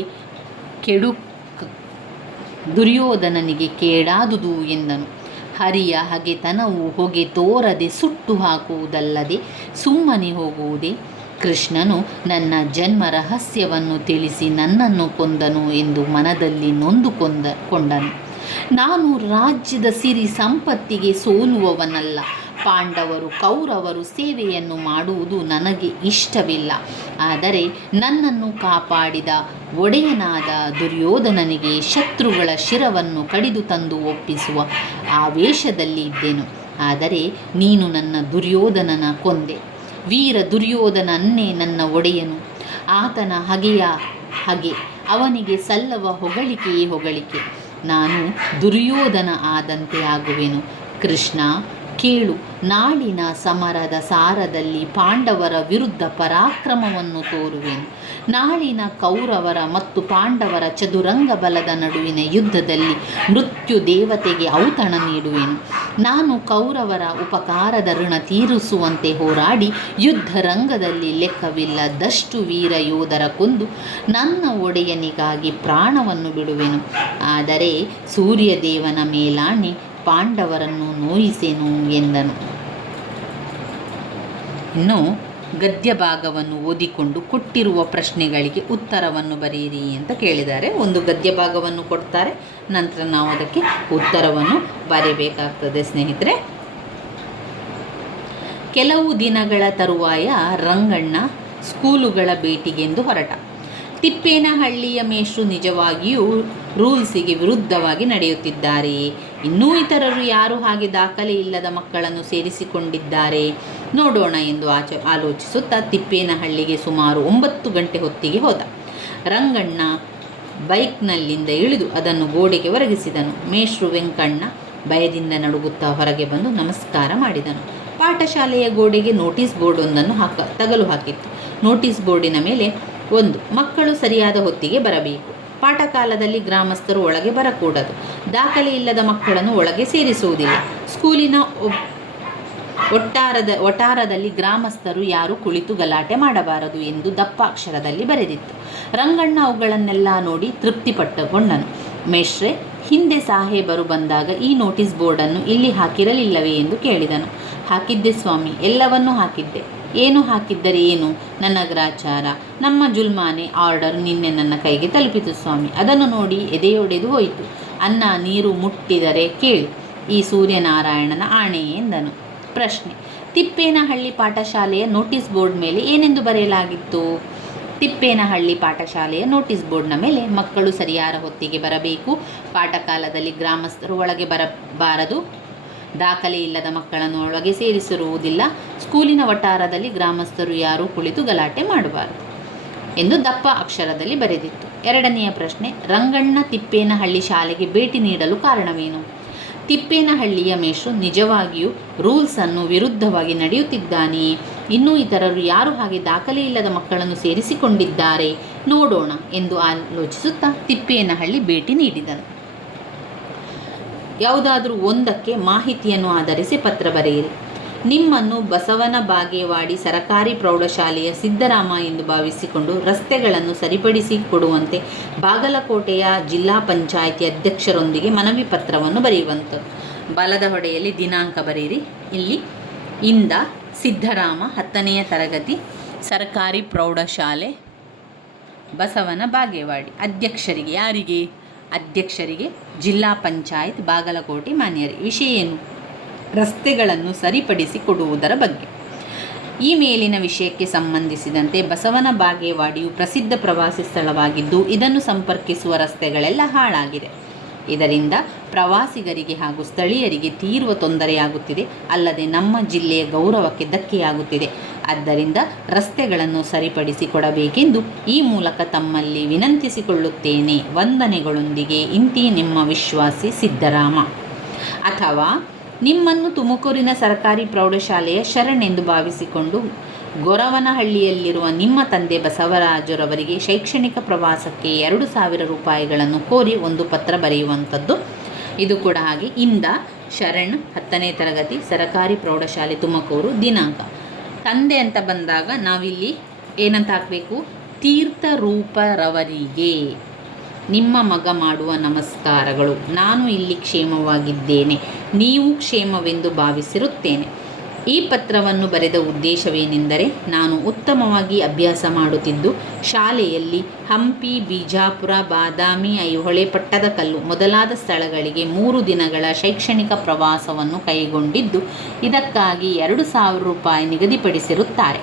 ಕೇಡಾದುದು ಎಂದನು. ಹರಿಯ ಹಗೆತನವು ಹೊಗೆ ತೋರದೆ ಸುಟ್ಟು ಹಾಕುವುದಲ್ಲದೆ ಸುಮ್ಮನೆ ಹೋಗುವುದೇ? ಕೃಷ್ಣನು ನನ್ನ ಜನ್ಮ ರಹಸ್ಯವನ್ನು ತಿಳಿಸಿ ನನ್ನನ್ನು ಕೊಂದನು ಎಂದು ಮನದಲ್ಲಿ ಕೊಂಡನು. ನಾನು ರಾಜ್ಯದ ಸಿರಿ ಸಂಪತ್ತಿಗೆ ಸೋಲುವವನಲ್ಲ. ಪಾಂಡವರು ಕೌರವರು ಸೇವೆಯನ್ನು ಮಾಡುವುದು ನನಗೆ ಇಷ್ಟವಿಲ್ಲ. ಆದರೆ ನನ್ನನ್ನು ಕಾಪಾಡಿದ ಒಡೆಯನಾದ ದುರ್ಯೋಧನನಿಗೆ ಶತ್ರುಗಳ ಶಿರವನ್ನು ಕಡಿದು ತಂದು ಒಪ್ಪಿಸುವ ಆವೇಶದಲ್ಲಿ ಇದ್ದೆನು. ಆದರೆ ನೀನು ನನ್ನ ದುರ್ಯೋಧನನ ಕೊಂದೆ. ವೀರ ದುರ್ಯೋಧನನ್ನೇ ನನ್ನ ಒಡೆಯನು. ಆತನ ಹಗೆ ಅವನಿಗೆ ಸಲ್ಲವ ಹೊಗಳಿಕೆಯೇ ಹೊಗಳಿಕೆ. ನಾನು ದುರ್ಯೋಧನ ಆದಂತೆ ಆಗುವೆನು. ಕೃಷ್ಣ ಕೇಳು, ನಾಳಿನ ಸಮರದ ಸಾರದಲ್ಲಿ ಪಾಂಡವರ ವಿರುದ್ಧ ಪರಾಕ್ರಮವನ್ನು ತೋರುವೆನು. ನಾಳಿನ ಕೌರವರ ಮತ್ತು ಪಾಂಡವರ ಚದುರಂಗ ಬಲದ ನಡುವಿನ ಯುದ್ಧದಲ್ಲಿ ಮೃತ್ಯು ದೇವತೆಗೆ ಔತಣ ನೀಡುವೆನು. ನಾನು ಕೌರವರ ಉಪಕಾರದ ಋಣ ತೀರಿಸುವಂತೆ ಹೋರಾಡಿ ಯುದ್ಧ ರಂಗದಲ್ಲಿ ಲೆಕ್ಕವಿಲ್ಲದಷ್ಟು ವೀರ ಯೋಧರ ಕೊಂದು ನನ್ನ ಒಡೆಯನಿಗಾಗಿ ಪ್ರಾಣವನ್ನು ಬಿಡುವೆನು. ಆದರೆ ಸೂರ್ಯದೇವನ ಮೇಲಾಣೆ ಪಾಂಡವರನ್ನು ನೋಯಿಸೆನು ಎಂದನು. ಇನ್ನು ಗದ್ಯ ಭಾಗವನ್ನು ಓದಿಕೊಂಡು ಕೊಟ್ಟಿರುವ ಪ್ರಶ್ನೆಗಳಿಗೆ ಉತ್ತರವನ್ನು ಬರೆಯಿರಿ ಅಂತ ಕೇಳಿದ್ದಾರೆ. ಒಂದು ಗದ್ಯ ಭಾಗವನ್ನು ಕೊಡ್ತಾರೆ, ನಂತರ ನಾವು ಅದಕ್ಕೆ ಉತ್ತರವನ್ನು ಬರೆಯಬೇಕಾಗ್ತದೆ ಸ್ನೇಹಿತರೆ. ಕೆಲವು ದಿನಗಳ ತರುವಾಯ ರಂಗಣ್ಣ ಸ್ಕೂಲುಗಳ ಭೇಟಿಗೆಂದು ಹೊರಟ. ತಿಪ್ಪೇನಹಳ್ಳಿಯ ಮೇಷ್ಟ್ರು ನಿಜವಾಗಿಯೂ ರೂಲ್ಸಿಗೆ ವಿರುದ್ಧವಾಗಿ ನಡೆಯುತ್ತಿದ್ದಾರೆಯೇ? ಇನ್ನೂ ಇತರರು ಯಾರು ಹಾಗೆ ದಾಖಲೆ ಇಲ್ಲದ ಮಕ್ಕಳನ್ನು ಸೇರಿಸಿಕೊಂಡಿದ್ದಾರೆ ನೋಡೋಣ ಎಂದು ಆಲೋಚಿಸುತ್ತಾ ತಿಪ್ಪೇನಹಳ್ಳಿಗೆ ಸುಮಾರು 9 ಗಂಟೆ ಹೊತ್ತಿಗೆ ಹೋದ. ರಂಗಣ್ಣ ಬೈಕ್ನಲ್ಲಿಂದ ಇಳಿದು ಅದನ್ನು ಗೋಡೆಗೆ ಒರಗಿಸಿದನು. ಮೇಷ್ಟ್ರು ವೆಂಕಣ್ಣ ಭಯದಿಂದ ನಡುಗುತ್ತಾ ಹೊರಗೆ ಬಂದು ನಮಸ್ಕಾರ ಮಾಡಿದನು. ಪಾಠಶಾಲೆಯ ಗೋಡೆಗೆ ನೋಟಿಸ್ ಬೋರ್ಡೊಂದನ್ನು ತಗಲು ಹಾಕಿತ್ತು. ನೋಟಿಸ್ ಬೋರ್ಡಿನ ಮೇಲೆ 1. ಮಕ್ಕಳು ಸರಿಯಾದ ಹೊತ್ತಿಗೆ ಬರಬೇಕು. ಪಾಠಕಾಲದಲ್ಲಿ ಗ್ರಾಮಸ್ಥರು ಒಳಗೆ ಬರಕೂಡದು. ದಾಖಲೆ ಇಲ್ಲದ ಮಕ್ಕಳನ್ನು ಒಳಗೆ ಸೇರಿಸುವುದಿಲ್ಲ. ಸ್ಕೂಲಿನ ಒಟ್ಟಾರದಲ್ಲಿ ಗ್ರಾಮಸ್ಥರು ಯಾರು ಕುಳಿತು ಗಲಾಟೆ ಮಾಡಬಾರದು ಎಂದು ದಪ್ಪ ಅಕ್ಷರದಲ್ಲಿ ಬರೆದಿತ್ತು. ರಂಗಣ್ಣ ಅವುಗಳನ್ನೆಲ್ಲ ನೋಡಿ ತೃಪ್ತಿಪಟ್ಟುಕೊಂಡನು. ಮೇಷ್ಟ್ರೆ, ಹಿಂದೆ ಸಾಹೇಬರು ಬಂದಾಗ ಈ ನೋಟಿಸ್ ಬೋರ್ಡನ್ನು ಇಲ್ಲಿ ಹಾಕಿರಲಿಲ್ಲವೇ ಎಂದು ಕೇಳಿದನು. ಹಾಕಿದ್ದೆ ಸ್ವಾಮಿ, ಎಲ್ಲವನ್ನೂ ಹಾಕಿದ್ದೆ. ಏನು ಹಾಕಿದ್ದರೆ ಏನು? ನನ್ನ ಗ್ರಾಚಾರ, ನಮ್ಮ ಜುಲ್ಮಾನೆ ಆರ್ಡರ್ ನಿನ್ನೆ ನನ್ನ ಕೈಗೆ ತಲುಪಿತು ಸ್ವಾಮಿ. ಅದನ್ನು ನೋಡಿ ಎದೆಯೊಡೆದು ಹೋಯಿತು. ಅನ್ನ ನೀರು ಮುಟ್ಟಿದರೆ ಕೇಳಿ, ಈ ಸೂರ್ಯನಾರಾಯಣನ ಆಣೆ ಎಂದನು. ಪ್ರಶ್ನೆ: ತಿಪ್ಪೇನಹಳ್ಳಿ ಪಾಠಶಾಲೆಯ ನೋಟಿಸ್ ಬೋರ್ಡ್ ಮೇಲೆ ಏನೆಂದು ಬರೆಯಲಾಗಿತ್ತು? ತಿಪ್ಪೇನಹಳ್ಳಿ ಪಾಠಶಾಲೆಯ ನೋಟಿಸ್ ಬೋರ್ಡ್ನ ಮೇಲೆ ಮಕ್ಕಳು ಸರಿಯಾದ ಹೊತ್ತಿಗೆ ಬರಬೇಕು, ಪಾಠಕಾಲದಲ್ಲಿ ಗ್ರಾಮಸ್ಥರು ಒಳಗೆ ಬರಬಾರದು, ದಾಖಲೆ ಇಲ್ಲದ ಮಕ್ಕಳನ್ನು ಒಳಗೆ ಸೇರಿಸಿರುವುದಿಲ್ಲ, ಸ್ಕೂಲಿನ ವಠಾರದಲ್ಲಿ ಗ್ರಾಮಸ್ಥರು ಯಾರೂ ಕುಳಿತು ಗಲಾಟೆ ಮಾಡಬಾರದು ಎಂದು ದಪ್ಪ ಅಕ್ಷರದಲ್ಲಿ ಬರೆದಿತ್ತು. 2ನೆಯ ಪ್ರಶ್ನೆ: ರಂಗಣ್ಣ ತಿಪ್ಪೇನಹಳ್ಳಿ ಶಾಲೆಗೆ ಭೇಟಿ ನೀಡಲು ಕಾರಣವೇನು? ತಿಪ್ಪೇನಹಳ್ಳಿಯ ಮೇಷ್ಟ್ರು ನಿಜವಾಗಿಯೂ ರೂಲ್ಸನ್ನು ವಿರುದ್ಧವಾಗಿ ನಡೆಯುತ್ತಿದ್ದಾನೆಯೇ? ಇನ್ನೂ ಇತರರು ಯಾರು ಹಾಗೆ ದಾಖಲೆ ಇಲ್ಲದ ಮಕ್ಕಳನ್ನು ಸೇರಿಸಿಕೊಂಡಿದ್ದಾರೆ ನೋಡೋಣ ಎಂದು ಆಲೋಚಿಸುತ್ತಾ ತಿಪ್ಪೇನಹಳ್ಳಿ ಭೇಟಿ ನೀಡಿದನು. ಯಾವುದಾದರೂ ಒಂದಕ್ಕೆ ಮಾಹಿತಿಯನ್ನು ಆಧರಿಸಿ ಪತ್ರ ಬರೆಯಿರಿ. ನಿಮ್ಮನ್ನು ಬಸವನ ಬಾಗೇವಾಡಿ ಸರಕಾರಿ ಪ್ರೌಢಶಾಲೆಯ ಸಿದ್ದರಾಮ ಎಂದು ಭಾವಿಸಿಕೊಂಡು ರಸ್ತೆಗಳನ್ನು ಸರಿಪಡಿಸಿ ಕೊಡುವಂತೆ ಬಾಗಲಕೋಟೆಯ ಜಿಲ್ಲಾ ಪಂಚಾಯಿತಿ ಅಧ್ಯಕ್ಷರೊಂದಿಗೆ ಮನವಿ ಪತ್ರವನ್ನು ಬರೆಯುವಂಥದ್ದು. ಬಲದ ಹೊಡೆಯಲ್ಲಿ ದಿನಾಂಕ ಬರೆಯಿರಿ. ಇಲ್ಲಿ ಇಂದ ಸಿದ್ದರಾಮ 10ನೇ ತರಗತಿ ಸರಕಾರಿ ಪ್ರೌಢಶಾಲೆ ಬಸವನ ಬಾಗೇವಾಡಿ. ಅಧ್ಯಕ್ಷರಿಗೆ ಯಾರಿಗೆ? ಅಧ್ಯಕ್ಷರಿಗೆ ಜಿಲ್ಲಾ ಪಂಚಾಯತ್ ಬಾಗಲಕೋಟೆ ಮಾನ್ಯರೇ. ವಿಷಯ ಏನು? ರಸ್ತೆಗಳನ್ನು ಸರಿಪಡಿಸಿ ಕೊಡುವುದರ ಬಗ್ಗೆ. ಈ ಮೇಲಿನ ವಿಷಯಕ್ಕೆ ಸಂಬಂಧಿಸಿದಂತೆ ಬಸವನ ಬಾಗೇವಾಡಿಯು ಪ್ರಸಿದ್ಧ ಪ್ರವಾಸಿ ಸ್ಥಳವಾಗಿದ್ದು ಇದನ್ನು ಸಂಪರ್ಕಿಸುವ ರಸ್ತೆಗಳೆಲ್ಲ ಹಾಳಾಗಿದೆ. ಇದರಿಂದ ಪ್ರವಾಸಿಗರಿಗೆ ಹಾಗೂ ಸ್ಥಳೀಯರಿಗೆ ತೀವ್ರ ತೊಂದರೆಯಾಗುತ್ತಿದೆ. ಅಲ್ಲದೆ ನಮ್ಮ ಜಿಲ್ಲೆಯ ಗೌರವಕ್ಕೆ ಧಕ್ಕೆಯಾಗುತ್ತಿದೆ. ಆದ್ದರಿಂದ ರಸ್ತೆಗಳನ್ನು ಸರಿಪಡಿಸಿ ಕೊಡಬೇಕೆಂದು ಈ ಮೂಲಕ ತಮ್ಮಲ್ಲಿ ವಿನಂತಿಸಿಕೊಳ್ಳುತ್ತೇನೆ. ವಂದನೆಗಳೊಂದಿಗೆ ಇಂತಿ ನಿಮ್ಮ ವಿಶ್ವಾಸಿ ಸಿದ್ದರಾಮ. ಅಥವಾ ನಿಮ್ಮನ್ನು ತುಮಕೂರಿನ ಸರ್ಕಾರಿ ಪ್ರೌಢಶಾಲೆಯ ಶರಣ್ ಎಂದು ಭಾವಿಸಿಕೊಂಡು ಗೊರವನಹಳ್ಳಿಯಲ್ಲಿರುವ ನಿಮ್ಮ ತಂದೆ ಬಸವರಾಜರವರಿಗೆ ಶೈಕ್ಷಣಿಕ ಪ್ರವಾಸಕ್ಕೆ 2,000 ರೂಪಾಯಿಗಳನ್ನು ಕೋರಿ ಒಂದು ಪತ್ರ ಬರೆಯುವಂಥದ್ದು. ಇದು ಕೂಡ ಹಾಗೆ. ಇಂದ ಶರಣ್ 10ನೇ ತರಗತಿ ಸರಕಾರಿ ಪ್ರೌಢಶಾಲೆ ತುಮಕೂರು. ದಿನಾಂಕ ತಂದೆ ಅಂತ ಬಂದಾಗ ನಾವಿಲ್ಲಿ ಏನಂತ ಹಾಕಬೇಕು? ತೀರ್ಥರೂಪರವರಿಗೆ ನಿಮ್ಮ ಮಗ ಮಾಡುವ ನಮಸ್ಕಾರಗಳು. ನಾನು ಇಲ್ಲಿ ಕ್ಷೇಮವಾಗಿದ್ದೇನೆ, ನೀವು ಕ್ಷೇಮವೆಂದು ಭಾವಿಸಿರುತ್ತೇನೆ. ಈ ಪತ್ರವನ್ನು ಬರೆದ ಉದ್ದೇಶವೇನೆಂದರೆ, ನಾನು ಉತ್ತಮವಾಗಿ ಅಭ್ಯಾಸ ಮಾಡುತ್ತಿದ್ದು ಶಾಲೆಯಲ್ಲಿ ಹಂಪಿ, ಬಿಜಾಪುರ, ಬಾದಾಮಿ, ಐಹೊಳೆ, ಪಟ್ಟದಕಲ್ಲು ಮೊದಲಾದ ಸ್ಥಳಗಳಿಗೆ 3 ದಿನಗಳ ಶೈಕ್ಷಣಿಕ ಪ್ರವಾಸವನ್ನು ಕೈಗೊಂಡಿದ್ದು ಇದಕ್ಕಾಗಿ 2,000 ರೂಪಾಯಿ ನಿಗದಿಪಡಿಸಿರುತ್ತಾರೆ.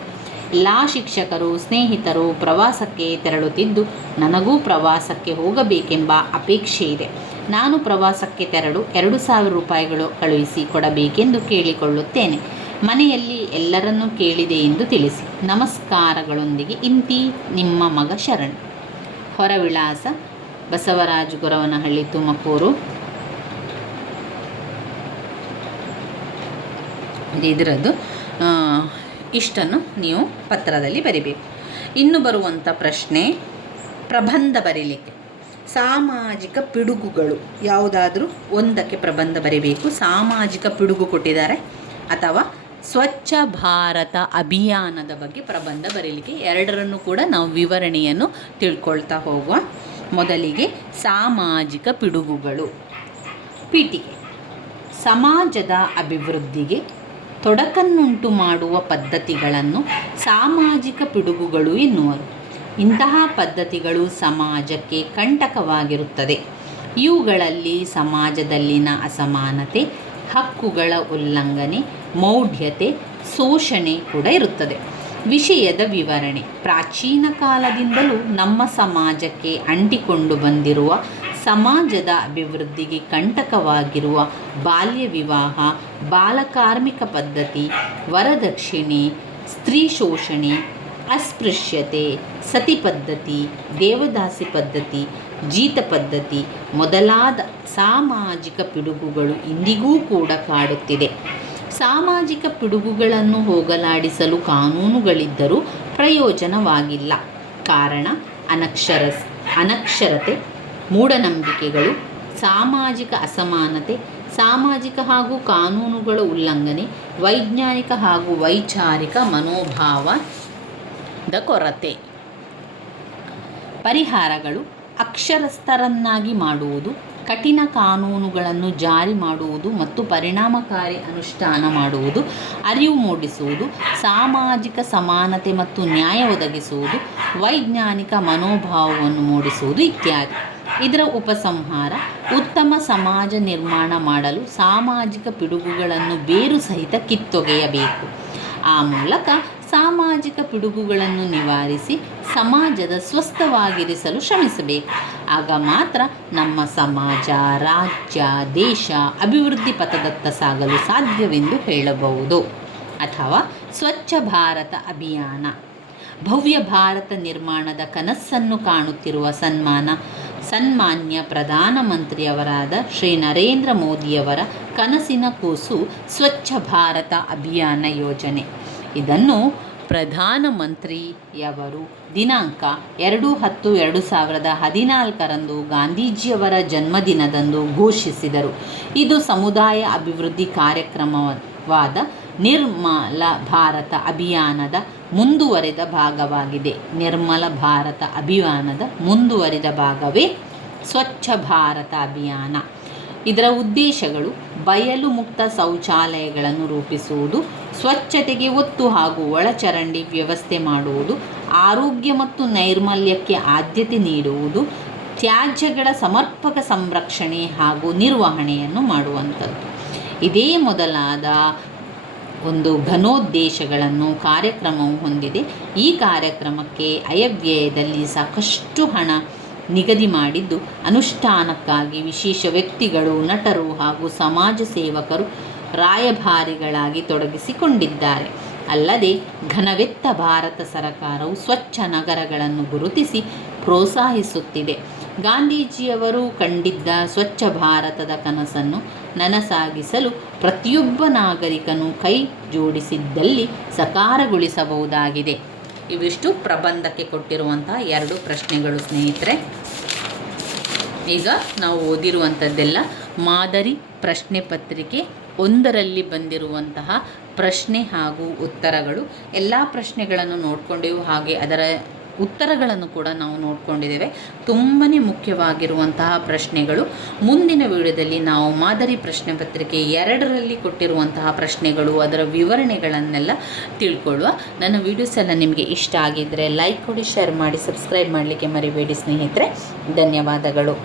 ಎಲ್ಲ ಶಿಕ್ಷಕರು, ಸ್ನೇಹಿತರು ಪ್ರವಾಸಕ್ಕೆ ತೆರಳುತ್ತಿದ್ದು ನನಗೂ ಪ್ರವಾಸಕ್ಕೆ ಹೋಗಬೇಕೆಂಬ ಅಪೇಕ್ಷೆ ಇದೆ. ನಾನು ಪ್ರವಾಸಕ್ಕೆ ತೆರಳು 2,000 ರೂಪಾಯಿಗಳು ಕಳುಹಿಸಿ ಕೊಡಬೇಕೆಂದು ಕೇಳಿಕೊಳ್ಳುತ್ತೇನೆ. ಮನೆಯಲ್ಲಿ ಎಲ್ಲರನ್ನೂ ಕೇಳಿದೆ ಎಂದು ತಿಳಿಸಿ. ನಮಸ್ಕಾರಗಳೊಂದಿಗೆ ಇಂತಿ ನಿಮ್ಮ ಮಗ ಶರಣ್. ಹೊರ ವಿಳಾಸ ಬಸವರಾಜ ಗೊರವನಹಳ್ಳಿ ತುಮಕೂರು. ಇದರದ್ದು ಇಷ್ಟನ್ನು ನೀವು ಪತ್ರದಲ್ಲಿ ಬರಿಬೇಕು. ಇನ್ನು ಬರುವಂಥ ಪ್ರಶ್ನೆ, ಪ್ರಬಂಧ ಬರೀಲಿಕ್ಕೆ ಸಾಮಾಜಿಕ ಪಿಡುಗುಗಳು ಯಾವುದಾದ್ರೂ ಒಂದಕ್ಕೆ ಪ್ರಬಂಧ ಬರೀಬೇಕು. ಸಾಮಾಜಿಕ ಪಿಡುಗು ಕೊಟ್ಟಿದ್ದಾರೆ ಅಥವಾ ಸ್ವಚ್ಛ ಭಾರತ ಅಭಿಯಾನದ ಬಗ್ಗೆ ಪ್ರಬಂಧ ಬರೀಲಿಕ್ಕೆ. ಎರಡರನ್ನು ಕೂಡ ನಾವು ವಿವರಣೆಯನ್ನು ತಿಳ್ಕೊಳ್ತಾ ಹೋಗುವ. ಮೊದಲಿಗೆ ಸಾಮಾಜಿಕ ಪಿಡುಗುಗಳು. ಪೀಠಿಕೆ. ಸಮಾಜದ ಅಭಿವೃದ್ಧಿಗೆ ತೊಡಕನ್ನುಂಟು ಮಾಡುವ ಪದ್ಧತಿಗಳನ್ನು ಸಾಮಾಜಿಕ ಪಿಡುಗುಗಳು ಎನ್ನುವರು. ಇಂತಹ ಪದ್ಧತಿಗಳು ಸಮಾಜಕ್ಕೆ ಕಂಟಕವಾಗಿರುತ್ತದೆ. ಇವುಗಳಲ್ಲಿ ಸಮಾಜದಲ್ಲಿನ ಅಸಮಾನತೆ, ಹಕ್ಕುಗಳ ಉಲ್ಲಂಘನೆ, ಮೌಢ್ಯತೆ, ಶೋಷಣೆ ಕೂಡ ಇರುತ್ತದೆ. ವಿಷಯದ ವಿವರಣೆ. ಪ್ರಾಚೀನ ಕಾಲದಿಂದಲೂ ನಮ್ಮ ಸಮಾಜಕ್ಕೆ ಅಂಟಿಕೊಂಡು ಬಂದಿರುವ ಸಮಾಜದ ಅಭಿವೃದ್ಧಿಗೆ ಕಂಟಕವಾಗಿರುವ ಬಾಲ್ಯ ವಿವಾಹ, ಬಾಲಕಾರ್ಮಿಕ ಪದ್ಧತಿ, ವರದಕ್ಷಿಣೆ, ಸ್ತ್ರೀ ಶೋಷಣೆ, ಅಸ್ಪೃಶ್ಯತೆ, ಸತಿ ಪದ್ಧತಿ, ದೇವದಾಸಿ ಪದ್ಧತಿ, ಜೀತ ಪದ್ಧತಿ ಮೊದಲಾದ ಸಾಮಾಜಿಕ ಪಿಡುಗುಗಳು ಇಂದಿಗೂ ಕೂಡ ಕಾಡುತ್ತಿದೆ. ಸಾಮಾಜಿಕ ಪಿಡುಗುಗಳನ್ನು ಹೋಗಲಾಡಿಸಲು ಕಾನೂನುಗಳಿದ್ದರೂ ಪ್ರಯೋಜನವಾಗಿಲ್ಲ. ಕಾರಣ ಅನಕ್ಷರತೆ, ಮೂಢನಂಬಿಕೆಗಳು, ಸಾಮಾಜಿಕ ಅಸಮಾನತೆ, ಸಾಮಾಜಿಕ ಹಾಗೂ ಕಾನೂನುಗಳ ಉಲ್ಲಂಘನೆ, ವೈಜ್ಞಾನಿಕ ಹಾಗೂ ವೈಚಾರಿಕ ಮನೋಭಾವದ ಕೊರತೆ. ಪರಿಹಾರಗಳು: ಅಕ್ಷರಸ್ಥರನ್ನಾಗಿ ಮಾಡುವುದು, ಕಠಿಣ ಕಾನೂನುಗಳನ್ನು ಜಾರಿ ಮಾಡುವುದು ಮತ್ತು ಪರಿಣಾಮಕಾರಿ ಅನುಷ್ಠಾನ ಮಾಡುವುದು, ಅರಿವು ಮೂಡಿಸುವುದು, ಸಾಮಾಜಿಕ ಸಮಾನತೆ ಮತ್ತು ನ್ಯಾಯ ಒದಗಿಸುವುದು, ವೈಜ್ಞಾನಿಕ ಮನೋಭಾವವನ್ನು ಮೂಡಿಸುವುದು ಇತ್ಯಾದಿ. ಇದರ ಉಪಸಂಹಾರ: ಉತ್ತಮ ಸಮಾಜ ನಿರ್ಮಾಣ ಮಾಡಲು ಸಾಮಾಜಿಕ ಪಿಡುಗುಗಳನ್ನು ಬೇರು ಸಹಿತ ಕಿತ್ತೊಗೆಯಬೇಕು. ಆ ಮೂಲಕ ಸಾಮಾಜಿಕ ಪಿಡುಗುಗಳನ್ನು ನಿವಾರಿಸಿ ಸಮಾಜದ ಸ್ವಸ್ಥವಾಗಿರಿಸಲು ಶ್ರಮಿಸಬೇಕು. ಆಗ ಮಾತ್ರ ನಮ್ಮ ಸಮಾಜ, ರಾಜ್ಯ, ದೇಶ ಅಭಿವೃದ್ಧಿ ಪಥದತ್ತ ಸಾಗಲು ಸಾಧ್ಯವೆಂದು ಹೇಳಬಹುದು. ಅಥವಾ ಸ್ವಚ್ಛ ಭಾರತ ಅಭಿಯಾನ. ಭವ್ಯ ಭಾರತ ನಿರ್ಮಾಣದ ಕನಸನ್ನು ಕಾಣುತ್ತಿರುವ ಸನ್ಮಾನ್ಯ ಪ್ರಧಾನಮಂತ್ರಿಯವರಾದ ಶ್ರೀ ನರೇಂದ್ರ ಮೋದಿಯವರ ಕನಸಿನ ಕೂಸು ಸ್ವಚ್ಛ ಭಾರತ ಅಭಿಯಾನ ಯೋಜನೆ. ಇದನ್ನು ಪ್ರಧಾನಮಂತ್ರಿಯವರು ದಿನಾಂಕ 2/10/2014 ಗಾಂಧೀಜಿಯವರ ಜನ್ಮದಿನದಂದು ಘೋಷಿಸಿದರು. ಇದು ಸಮುದಾಯ ಅಭಿವೃದ್ಧಿ ಕಾರ್ಯಕ್ರಮವಾದ ನಿರ್ಮಲ ಭಾರತ ಅಭಿಯಾನದ ಮುಂದುವರೆದ ಭಾಗವಾಗಿದೆ. ನಿರ್ಮಲ ಭಾರತ ಅಭಿಯಾನದ ಮುಂದುವರಿದ ಭಾಗವೇ ಸ್ವಚ್ಛ ಭಾರತ ಅಭಿಯಾನ. ಇದರ ಉದ್ದೇಶಗಳು ಬಯಲು ಮುಕ್ತ ಶೌಚಾಲಯಗಳನ್ನು ರೂಪಿಸುವುದು, ಸ್ವಚ್ಛತೆಗೆ ಒತ್ತು ಹಾಗೂ ಒಳಚರಂಡಿ ವ್ಯವಸ್ಥೆ ಮಾಡುವುದು, ಆರೋಗ್ಯ ಮತ್ತು ನೈರ್ಮಲ್ಯಕ್ಕೆ ಆದ್ಯತೆ ನೀಡುವುದು, ತ್ಯಾಜ್ಯಗಳ ಸಮರ್ಪಕ ಸಂರಕ್ಷಣೆ ಹಾಗೂ ನಿರ್ವಹಣೆಯನ್ನು ಮಾಡುವಂಥದ್ದು. ಇದೇ ಮೊದಲಾದ ಒಂದು ಘನೋದ್ದೇಶಗಳನ್ನು ಕಾರ್ಯಕ್ರಮವು ಹೊಂದಿದೆ. ಈ ಕಾರ್ಯಕ್ರಮಕ್ಕೆ ಆಯವ್ಯಯದಲ್ಲಿ ಸಾಕಷ್ಟು ಹಣ ನಿಗದಿ ಮಾಡಿದ್ದು, ಅನುಷ್ಠಾನಕ್ಕಾಗಿ ವಿಶೇಷ ವ್ಯಕ್ತಿಗಳು, ನಟರು ಹಾಗೂ ಸಮಾಜ ಸೇವಕರು ರಾಯಭಾರಿಗಳಾಗಿ ತೊಡಗಿಸಿಕೊಂಡಿದ್ದಾರೆ. ಅಲ್ಲದೆ ಘನವೆತ್ತ ಭಾರತ ಸರ್ಕಾರವು ಸ್ವಚ್ಛ ನಗರಗಳನ್ನು ಗುರುತಿಸಿ ಪ್ರೋತ್ಸಾಹಿಸುತ್ತಿದೆ. ಗಾಂಧೀಜಿಯವರು ಕಂಡಿದ್ದ ಸ್ವಚ್ಛ ಭಾರತದ ಕನಸನ್ನು ನನಸಾಗಿಸಲು ಪ್ರತಿಯೊಬ್ಬ ನಾಗರಿಕನು ಕೈ ಜೋಡಿಸಿದ್ದಲ್ಲಿ ಸಾಕಾರಗೊಳಿಸಬಹುದಾಗಿದೆ. ಇವಿಷ್ಟು ಪ್ರಬಂಧಕ್ಕೆ ಕೊಟ್ಟಿರುವಂತಹ 2 ಪ್ರಶ್ನೆಗಳು ಸ್ನೇಹಿತರೆ. ಈಗ ನಾವು ಓದಿರುವಂಥದ್ದೆಲ್ಲ ಮಾದರಿ ಪ್ರಶ್ನೆ ಪತ್ರಿಕೆ 1ರಲ್ಲಿ ಬಂದಿರುವಂತಹ ಪ್ರಶ್ನೆ ಹಾಗೂ ಉತ್ತರಗಳು. ಎಲ್ಲ ಪ್ರಶ್ನೆಗಳನ್ನು ನೋಡಿಕೊಂಡೆವು, ಹಾಗೆ ಅದರ ಉತ್ತರಗಳನ್ನು ಕೂಡ ನಾವು ನೋಡಿಕೊಂಡಿದ್ದೇವೆ. ತುಂಬಾ ಮುಖ್ಯವಾಗಿರುವಂತಹ ಪ್ರಶ್ನೆಗಳು. ಮುಂದಿನ ವಿಡಿಯೋದಲ್ಲಿ ನಾವು ಮಾದರಿ ಪ್ರಶ್ನೆ ಪತ್ರಿಕೆ 2ರಲ್ಲಿ ಕೊಟ್ಟಿರುವಂತಹ ಪ್ರಶ್ನೆಗಳು, ಅದರ ವಿವರಣೆಗಳನ್ನೆಲ್ಲ ತಿಳ್ಕೊಳ್ಳುವ. ನನ್ನ ವಿಡಿಯೋಸ್ ಎಲ್ಲ ನಿಮಗೆ ಇಷ್ಟ ಆಗಿದ್ದರೆ ಲೈಕ್ ಕೊಡಿ, ಶೇರ್ ಮಾಡಿ, ಸಬ್ಸ್ಕ್ರೈಬ್ ಮಾಡಲಿಕ್ಕೆ ಮರಿಬೇಡಿ ಸ್ನೇಹಿತರೆ. ಧನ್ಯವಾದಗಳು.